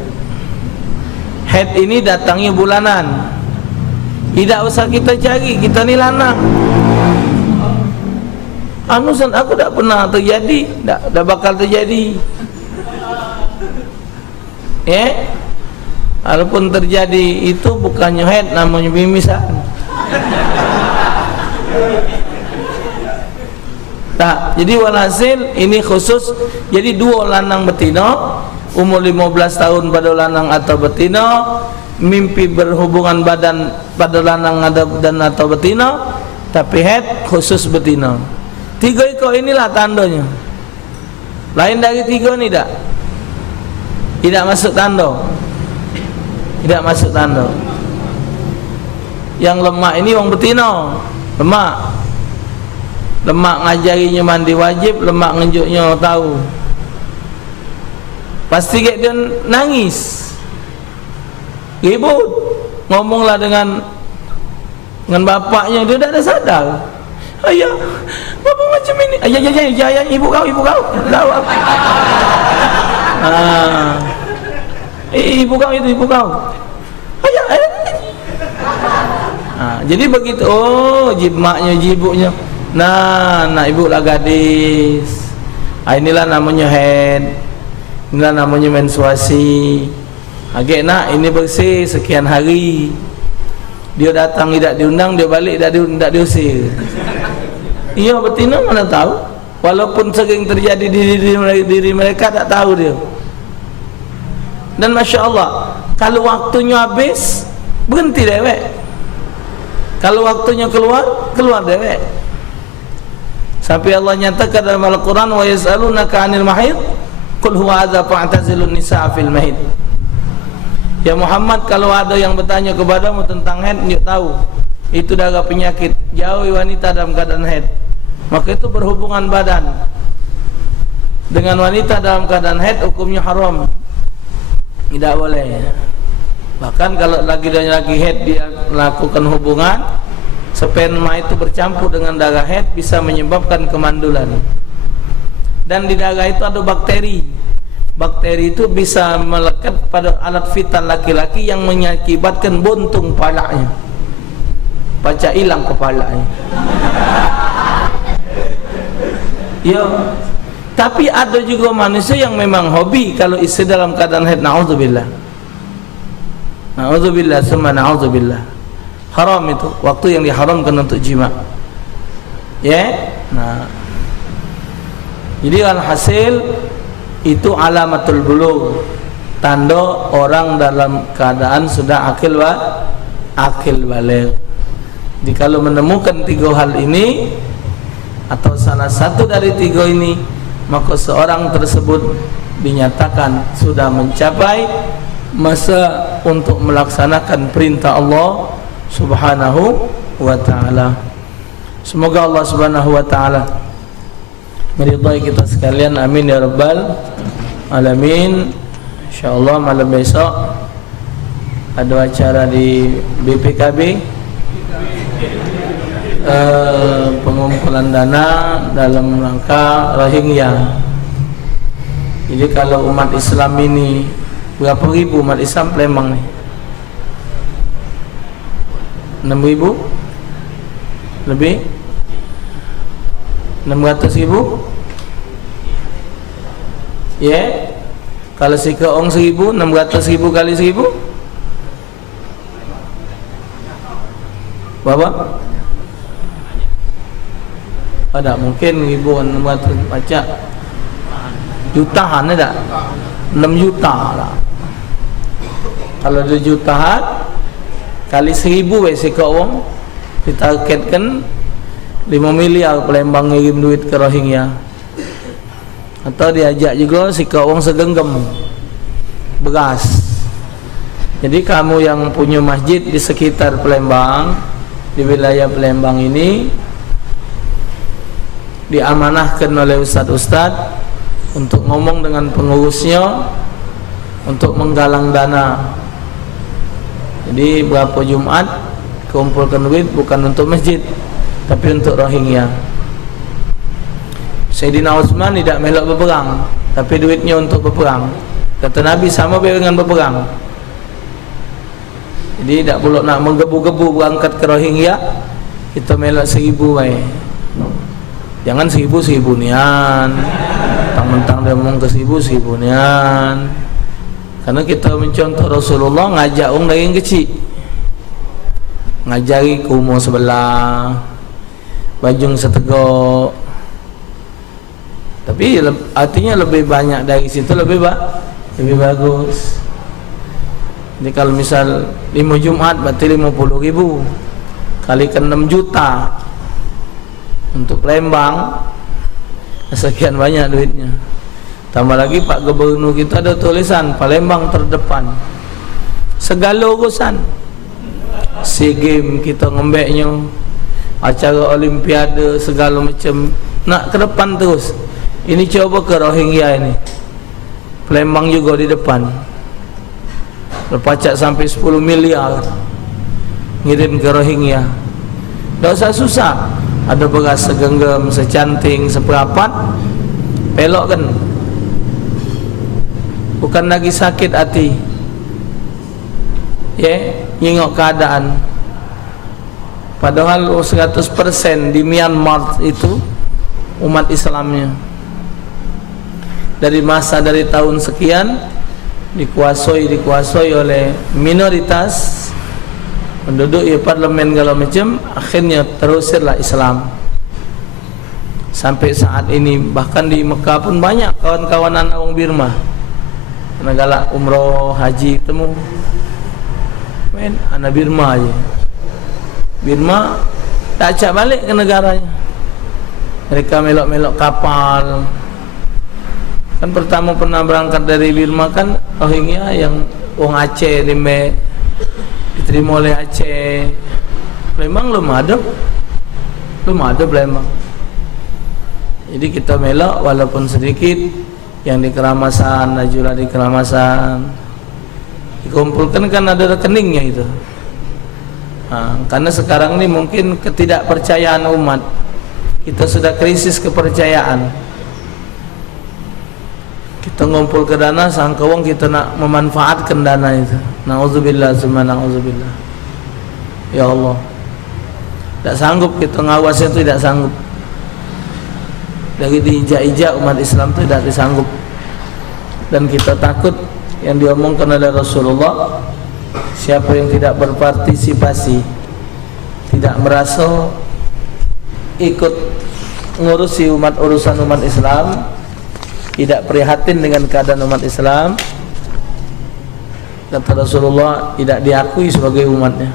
Haid ini datangnya bulanan. Tidak usah kita cari, kita ni lanang. Anusan aku tak pernah terjadi, dah bakal terjadi. Walaupun terjadi itu bukannya haid, namanya mimisan. Tak, jadi walhasil ini khusus. Jadi dua lanang betina umur 15 tahun pada lanang atau betina, mimpi berhubungan badan pada lanang dan atau betina, tapi haid khusus betina. 3 ekor inilah tandanya. Lain dari 3 ni tidak masuk tanda. Tidak masuk tanda. Yang lemak ini orang betina, lemak. Lemak ngajarinya mandi wajib, lemak ngenjuknya tahu. Pasti dia nangis, ribut, ngomonglah dengan bapaknya, dia tak ada sadar. Ayah, apa macam ini? Ayah, ibu kau. Tahu apa? Ibu kau itu, ibu kau. Ayah. Jadi begitu. Oh, jibmaknya, jibuknya. Nah, ibu lah gadis. Inilah namanya haid. Inilah namanya menstruasi. Agak nak ini bersih sekian hari. Dia datang tidak diundang, dia balik tidak diusir. Iya, betina mana tahu. Walaupun sering terjadi di diri mereka, tak tahu dia. Dan Masya Allah, kalau waktunya habis, berhenti dewek. Kalau waktunya keluar dewek. Sampai Allah nyatakan dalam Al-Quran, wa yas'alunaka 'anil mahid qul huwa adza fa'tazilun nisaa fil mahid. Ya Muhammad, kalau ada yang bertanya kepadamu tentang haid, you tahu itu darah penyakit, jauhi wanita dalam keadaan haid. Maka itu berhubungan badan dengan wanita dalam keadaan haid hukumnya haram. Tidak boleh. Bahkan kalau lagi head dia lakukan hubungan, sperma itu bercampur dengan darah head bisa menyebabkan kemandulan. Dan di darah itu ada bakteri. Bakteri itu bisa melekat pada alat vital laki-laki yang mengakibatkan buntung kepalanya. Baca hilang kepalanya. Ya. Tapi ada juga manusia yang memang hobi kalau istri dalam keadaan haid. Na'udzubillah. Na'udzubillah, summa na'udzubillah. Haram itu, waktu yang diharamkan untuk jima. Ya. Nah. Jadi alhasil itu alamatul bulugh, tanda orang dalam keadaan sudah akil baligh. Jadi kalau menemukan 3 hal ini atau salah satu dari 3 ini, maka seorang tersebut dinyatakan sudah mencapai masa untuk melaksanakan perintah Allah Subhanahu wa ta'ala. Semoga Allah Subhanahu wa ta'ala meridai kita sekalian, amin ya rabbal alamin. InsyaAllah malam besok ada acara di BPKB, pengumpulan dana dalam rangka Rohingya. Jadi kalau umat Islam ini, berapa ribu umat Islam Palembang nih? 6.000? Lebih? 600.000? Ya. Kalau si keong 1.000, 600.000 kali 1.000 berapa? Ada mungkin ribuan, 600 baca jutaan ada 6 juta lah. Kalau 2 jutaan kali 1.000 si keong ditargetkan 5 miliar Palembang ngirim duit ke Rohingya. Atau diajak juga si keong segenggam beras. Jadi kamu yang punya masjid di sekitar Palembang, di wilayah Palembang ini, diamanahkan oleh ustaz-ustaz untuk ngomong dengan pengurusnya untuk menggalang dana. Jadi berapa Jumat kumpulkan duit bukan untuk masjid tapi untuk Rohingya. Sayyidina Utsman tidak melok berperang, tapi duitnya untuk berperang. Kata Nabi sama dengan berperang. Jadi tidak perlu nak menggebu-gebu berangkat ke Rohingya, kita melok 1.000 baik. Jangan 1.000 nian. Mentang-mentang dia ngomong ke 1.000 nian. Karena kita mencontoh Rasulullah ngajak orang dari yang kecil. Ngajari ke umur sebelah, bajung setegok. Tapi artinya lebih banyak dari situ lebih bagus. Jadi kalau misal 5 Jumat berarti 50.000 kalikan 6 juta untuk Palembang, sekian banyak duitnya. Tambah lagi Pak Gubernur kita ada tulisan Palembang terdepan segala urusan. SEA Games kita ngembeknya, acara Olimpiade segala macam nak ke depan terus. Ini coba ke Rohingya ini, Palembang juga di depan. Lepacak sampai 10 miliar ngirim ke Rohingya. Tak usah susah. Ada beras segenggam, secanting, seperapat, pelok kan. Bukan lagi sakit hati. Ya, nyengok keadaan. Padahal 100% di Myanmar itu umat Islamnya. Dari tahun sekian dikuasai oleh minoritas penduduk ya parlemen segala macam, akhirnya terusirlah Islam. Sampai saat ini bahkan di Mekah pun banyak kawan-kawan anak orang Birma. Negara umroh haji temu. Men anak Birma aja. Birma tak acak balik ke negaranya. Mereka melok-melok kapal. Kan pertama pernah berangkat dari Birma kan Rohingya yang orang Aceh diterima oleh Aceh. Memang belum ada Palembang. Jadi kita melok walaupun sedikit yang di Keramasan, Najula di Keramasan. dikumpulkan kan ada rekeningnya itu. Karena sekarang ini mungkin ketidakpercayaan umat, kita sudah krisis kepercayaan. Kita ngumpul ke dana, sangka wong kita nak memanfaatkan dana itu. Nauzubillah, summa nauzubillah. Ya Allah, tidak sanggup kita ngawasnya, itu tidak sanggup. Dari diinjak-injak umat Islam itu tidak disanggup. Dan kita takut yang diomongkan oleh Rasulullah, siapa yang tidak berpartisipasi, tidak merasa ikut ngurusi urusan umat Islam, tidak prihatin dengan keadaan umat Islam, kata Rasulullah, tidak diakui sebagai umatnya.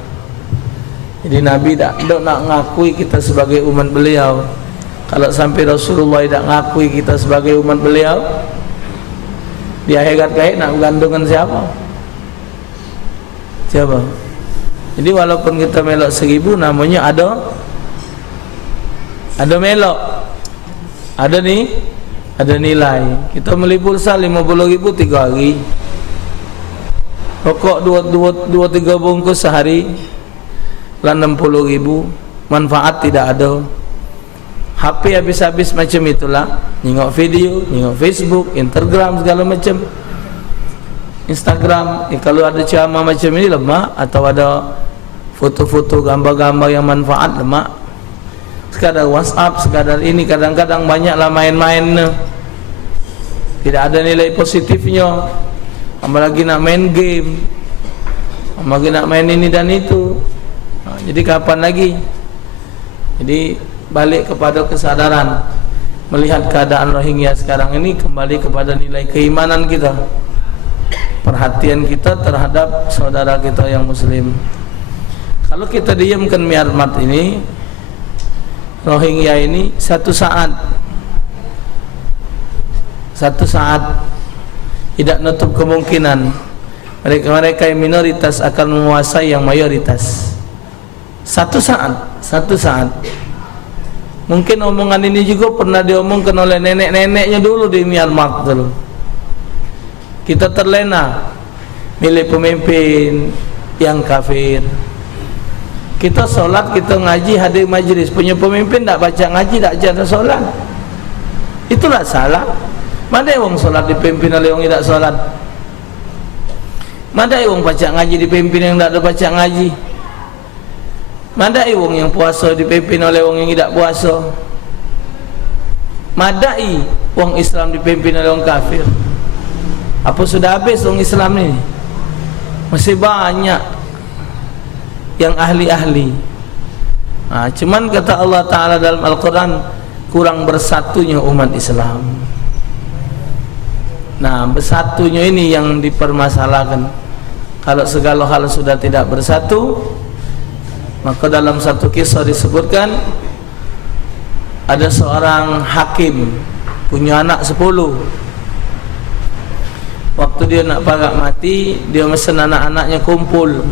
Jadi Nabi tidak nak ngakui kita sebagai umat beliau. Kalau sampai Rasulullah tidak ngakui kita sebagai umat beliau, di akhirat kait nak gandungan siapa? Siapa? Jadi walaupun kita melok 1000, namanya ada melok, ada nilai. Kita beli pulsa 50.000 3 hari, rokok 2-3 bungkus sehari, lah 60.000, manfaat tidak ada. HP habis-habis macam itulah, nyengok video, nyengok Facebook, Instagram, segala macam. Instagram, kalau ada ceramah macam ini lemak, atau ada foto-foto, gambar-gambar yang manfaat lemak. Sekadar WhatsApp, sekadar ini, kadang-kadang banyaklah main-main, tidak ada nilai positifnya. Apalagi nak main game, apalagi nak main ini dan itu. Jadi kapan lagi? Jadi balik kepada kesadaran, melihat keadaan Rohingya sekarang ini, kembali kepada nilai keimanan kita, perhatian kita terhadap saudara kita yang Muslim. Kalau kita diamkan Myanmar ini, Rohingya ini, satu saat tidak nutup kemungkinan mereka yang minoritas akan menguasai yang mayoritas. Satu saat. Mungkin omongan ini juga pernah diomongkan oleh nenek-neneknya dulu di Myanmar dulu. Kita terlena milih pemimpin yang kafir. Kita solat, kita ngaji, hadir majlis, punya pemimpin tak baca ngaji, tak jaga solat, itulah salah. Mana yang solat dipimpin oleh orang tidak solat? Mana yang baca ngaji dipimpin yang tak ada baca ngaji? Mana yang puasa dipimpin oleh orang yang tidak puasa? Madai orang Islam dipimpin oleh orang kafir. Apa sudah habis orang Islam ni? Masih banyak yang ahli-ahli. Cuman kata Allah Ta'ala dalam Al-Quran, kurang bersatunya umat Islam. Bersatunya ini yang dipermasalahkan. Kalau segala hal sudah tidak bersatu, maka dalam satu kisah disebutkan ada seorang hakim punya anak 10. Waktu dia nak parak mati, dia mesen anak-anaknya kumpul,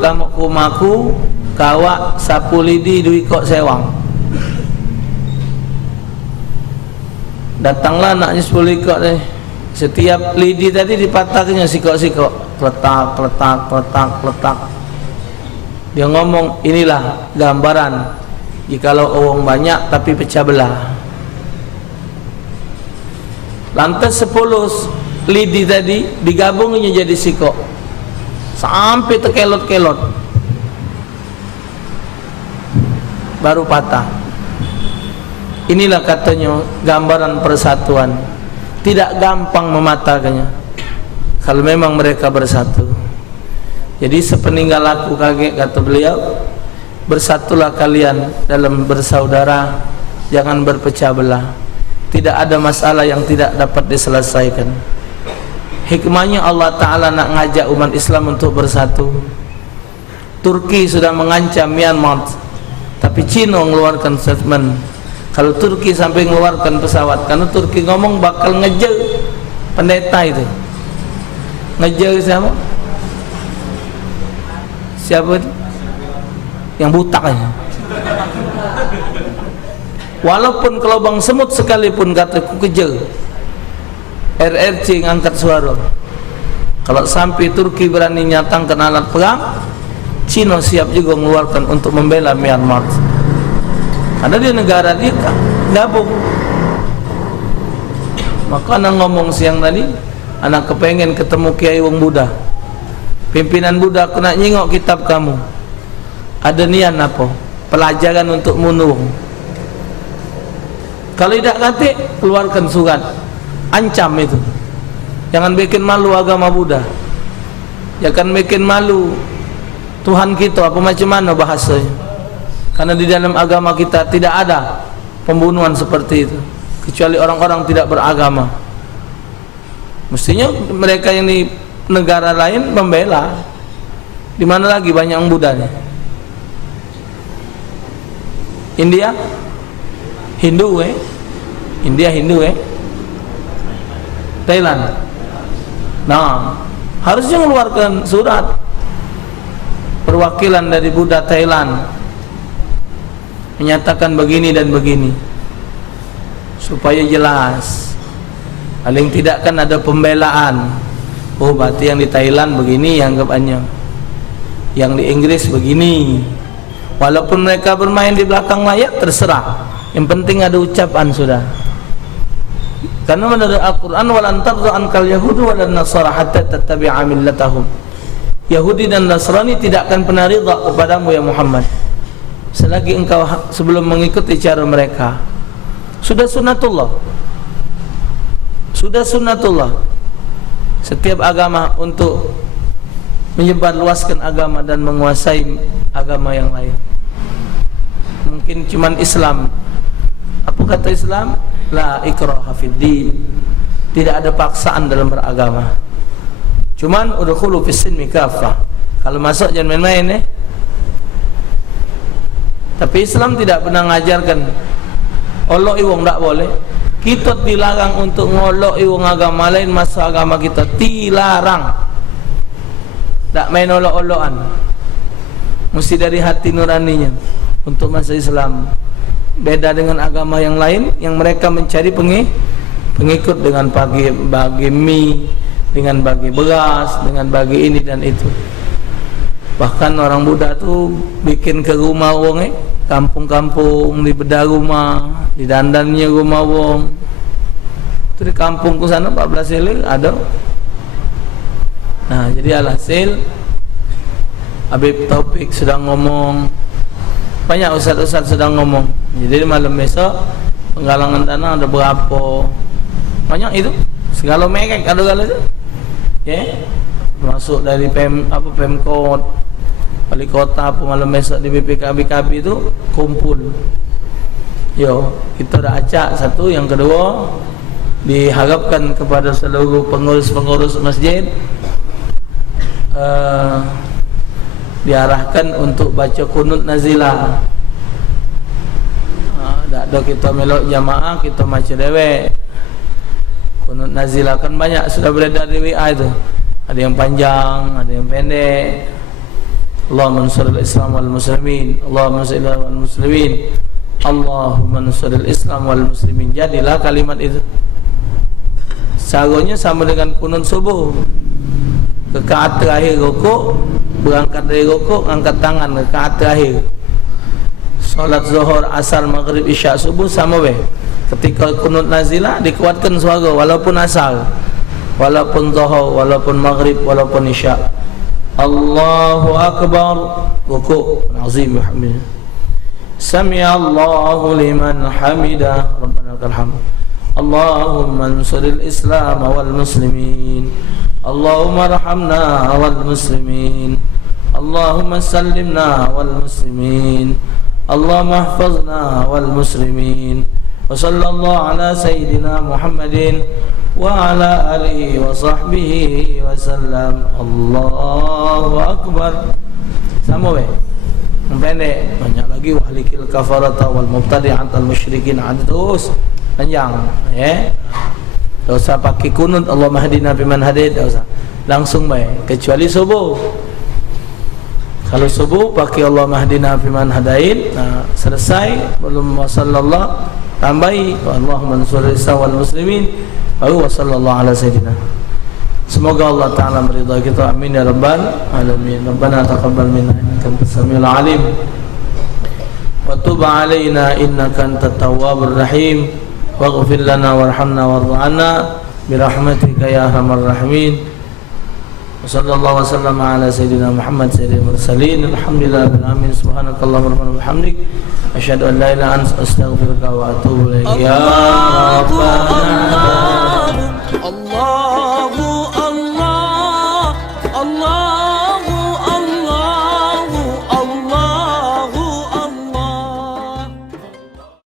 kamu kumaku, kawak, sapu lidi, duit kok sewang. Datanglah anaknya 10 ikut ni. Setiap lidi tadi dipatahnya sikok-sikok, kletak. Dia ngomong, inilah gambaran jikalau orang banyak tapi pecah belah. Lantas 10 lidi tadi digabungnya jadi sikok sampai terkelot-kelot, baru patah. Inilah katanya gambaran persatuan. Tidak gampang mematahkannya kalau memang mereka bersatu. Jadi sepeninggal aku kaget, kata beliau, bersatulah kalian dalam bersaudara, jangan berpecah belah. Tidak ada masalah yang tidak dapat diselesaikan. Hikmahnya Allah Ta'ala nak ngajak umat Islam untuk bersatu. Turki sudah mengancam Myanmar, tapi Cina mengeluarkan statement. Kalau Turki sampai mengeluarkan pesawat, karena Turki ngomong bakal ngejar pendeta itu. Ngejar siapa? Siapa itu? Yang buta aja. Walaupun ke lubang semut sekalipun, kataku kejar. RRC ngangkat suara. Kalau sampai Turki berani nyatangkan alat perang, Cina siap juga mengeluarkan untuk membela Myanmar. Karena dia negara dia gabung. Maka anak ngomong siang tadi, anak kepengen ketemu Kiai Wong Buddha, pimpinan Buddha. Aku nak nyengok kitab kamu, ada niat apa? Pelajaran untuk mundur. Kalau tidak kata, keluarkan surat, ancam itu. Jangan bikin malu agama Buddha, jangan bikin malu Tuhan kita. Apa macam mana bahasanya? Karena di dalam agama kita tidak ada pembunuhan seperti itu, kecuali orang-orang tidak beragama. Mestinya mereka yang di negara lain membela. Di mana lagi banyak yang Buddha nih? India Hindu India Hindu Thailand. Nah, harusnya mengeluarkan surat perwakilan dari Buddha Thailand menyatakan begini dan begini, supaya jelas. Paling tidak kan ada pembelaan. Oh, berarti yang di Thailand begini anggapannya, yang di Inggris begini. Walaupun mereka bermain di belakang layar, terserah, yang penting ada ucapan sudah. Karena menurut Al-Quran, walan tardu ankal yahudu walan nasara hatta tattabi'a millatahum. Yahudi dan Nasrani tidak akan pernah ridha kepadamu ya Muhammad selagi engkau sebelum mengikuti cara mereka. Sudah sunnatullah, sudah sunnatullah setiap agama untuk menyebar luaskan agama dan menguasai agama yang lain. Mungkin cuman Islam. Apa kata Islam? La ikraha fid din. Tidak ada paksaan dalam beragama. Cuman udkhulu fis silmi kaffah. Kalau masuk jangan main-main Tapi Islam tidak pernah mengajarkan olok wong tak boleh. Kita dilarang untuk ngolok wong agama lain masuk agama kita, dilarang. Tak main olok-olokan. Mesti dari hati nuraninya untuk masuk Islam. Beda dengan agama yang lain yang mereka mencari pengikut dengan bagi mie, dengan bagi beras, dengan bagi ini dan itu. Bahkan orang Buddha tu bikin ke rumah wong kampung-kampung, di bedah rumah, di dandannya rumah wong. Itu di kampungku sana 14 eling ada. Nah, jadi alhasil Habib Taufik sedang ngomong, banyak ustaz-ustaz sedang ngomong. Jadi malam besok penggalangan dana ada berapa? Banyak itu. Segala merek ada segala itu. Masuk dari Pemkot, wali kota apa malam besok di BPKB itu kumpul. Kita dah acak satu, yang kedua diharapkan kepada seluruh pengurus-pengurus masjid diarahkan untuk baca kunut nazilah. Tak ada kita melok jamaah, kita baca dewek. Kunut nazilah kan banyak sudah beredar di WA itu. Ada yang panjang, ada yang pendek. Allahumma nusril Islam wal muslimin, Allahumma nusril wal muslimin, Allahumma nusril Islam wal muslimin. Jadilah kalimat itu. Caranya sama dengan kunut subuh. Rakaat terakhir rukuk, berangkat dari rukuk, angkat tangan. Rakaat terakhir solat zuhur, asar, maghrib, isya, subuh sama ketika kunut nazilah dikuatkan suara walaupun asar, walaupun zuhur, walaupun maghrib, walaupun isya. Allahu akbar, rukuk, azim hamid. Sami'a Allahu liman hamidah, rabbana lakal hamd. Allahumma ansur al-islam wal muslimin, Allahumma arhamna wal muslimin, Allahumma sallimna wal muslimin, Allahumma ihfazna wal muslimin. Wa sallallahu ala sayyidina Muhammadin wa ala alihi wa sahbihi wa sallam. Allahu akbar. Sama pendek, banyak lagi wahlikil kafarata wal mubtadi'at al musyrikin, terus panjang tak usah pakai kunut Allahumma hadina biman hadait, tak usah, langsung kecuali subuh. Kalau subuh pakai Allahumma hadina biman hadait, selesai belum wasallallahu, tambahi Allahumma ansur Islam wal muslimin wa sallallahu ala sayyidina. Semoga Allah Ta'ala meridai kita. Amin ya Rabbal Alamin. Rabbana taqabbal minna innaka antas samiul alim wa tub alaina innaka antat tawwabur rahim waghfir lana warhamna warḍ 'anna birahmatika ya arhamar rahimin. Sallallahu wasallam ala sayyidina Muhammad sayyidil mursalin. Alhamdulillah bil alamin. Subhanakallahumma wa bihamdik asyhadu an la ilaha illa anta astaghfiruka wa atubu ilaik. Ya Rabbana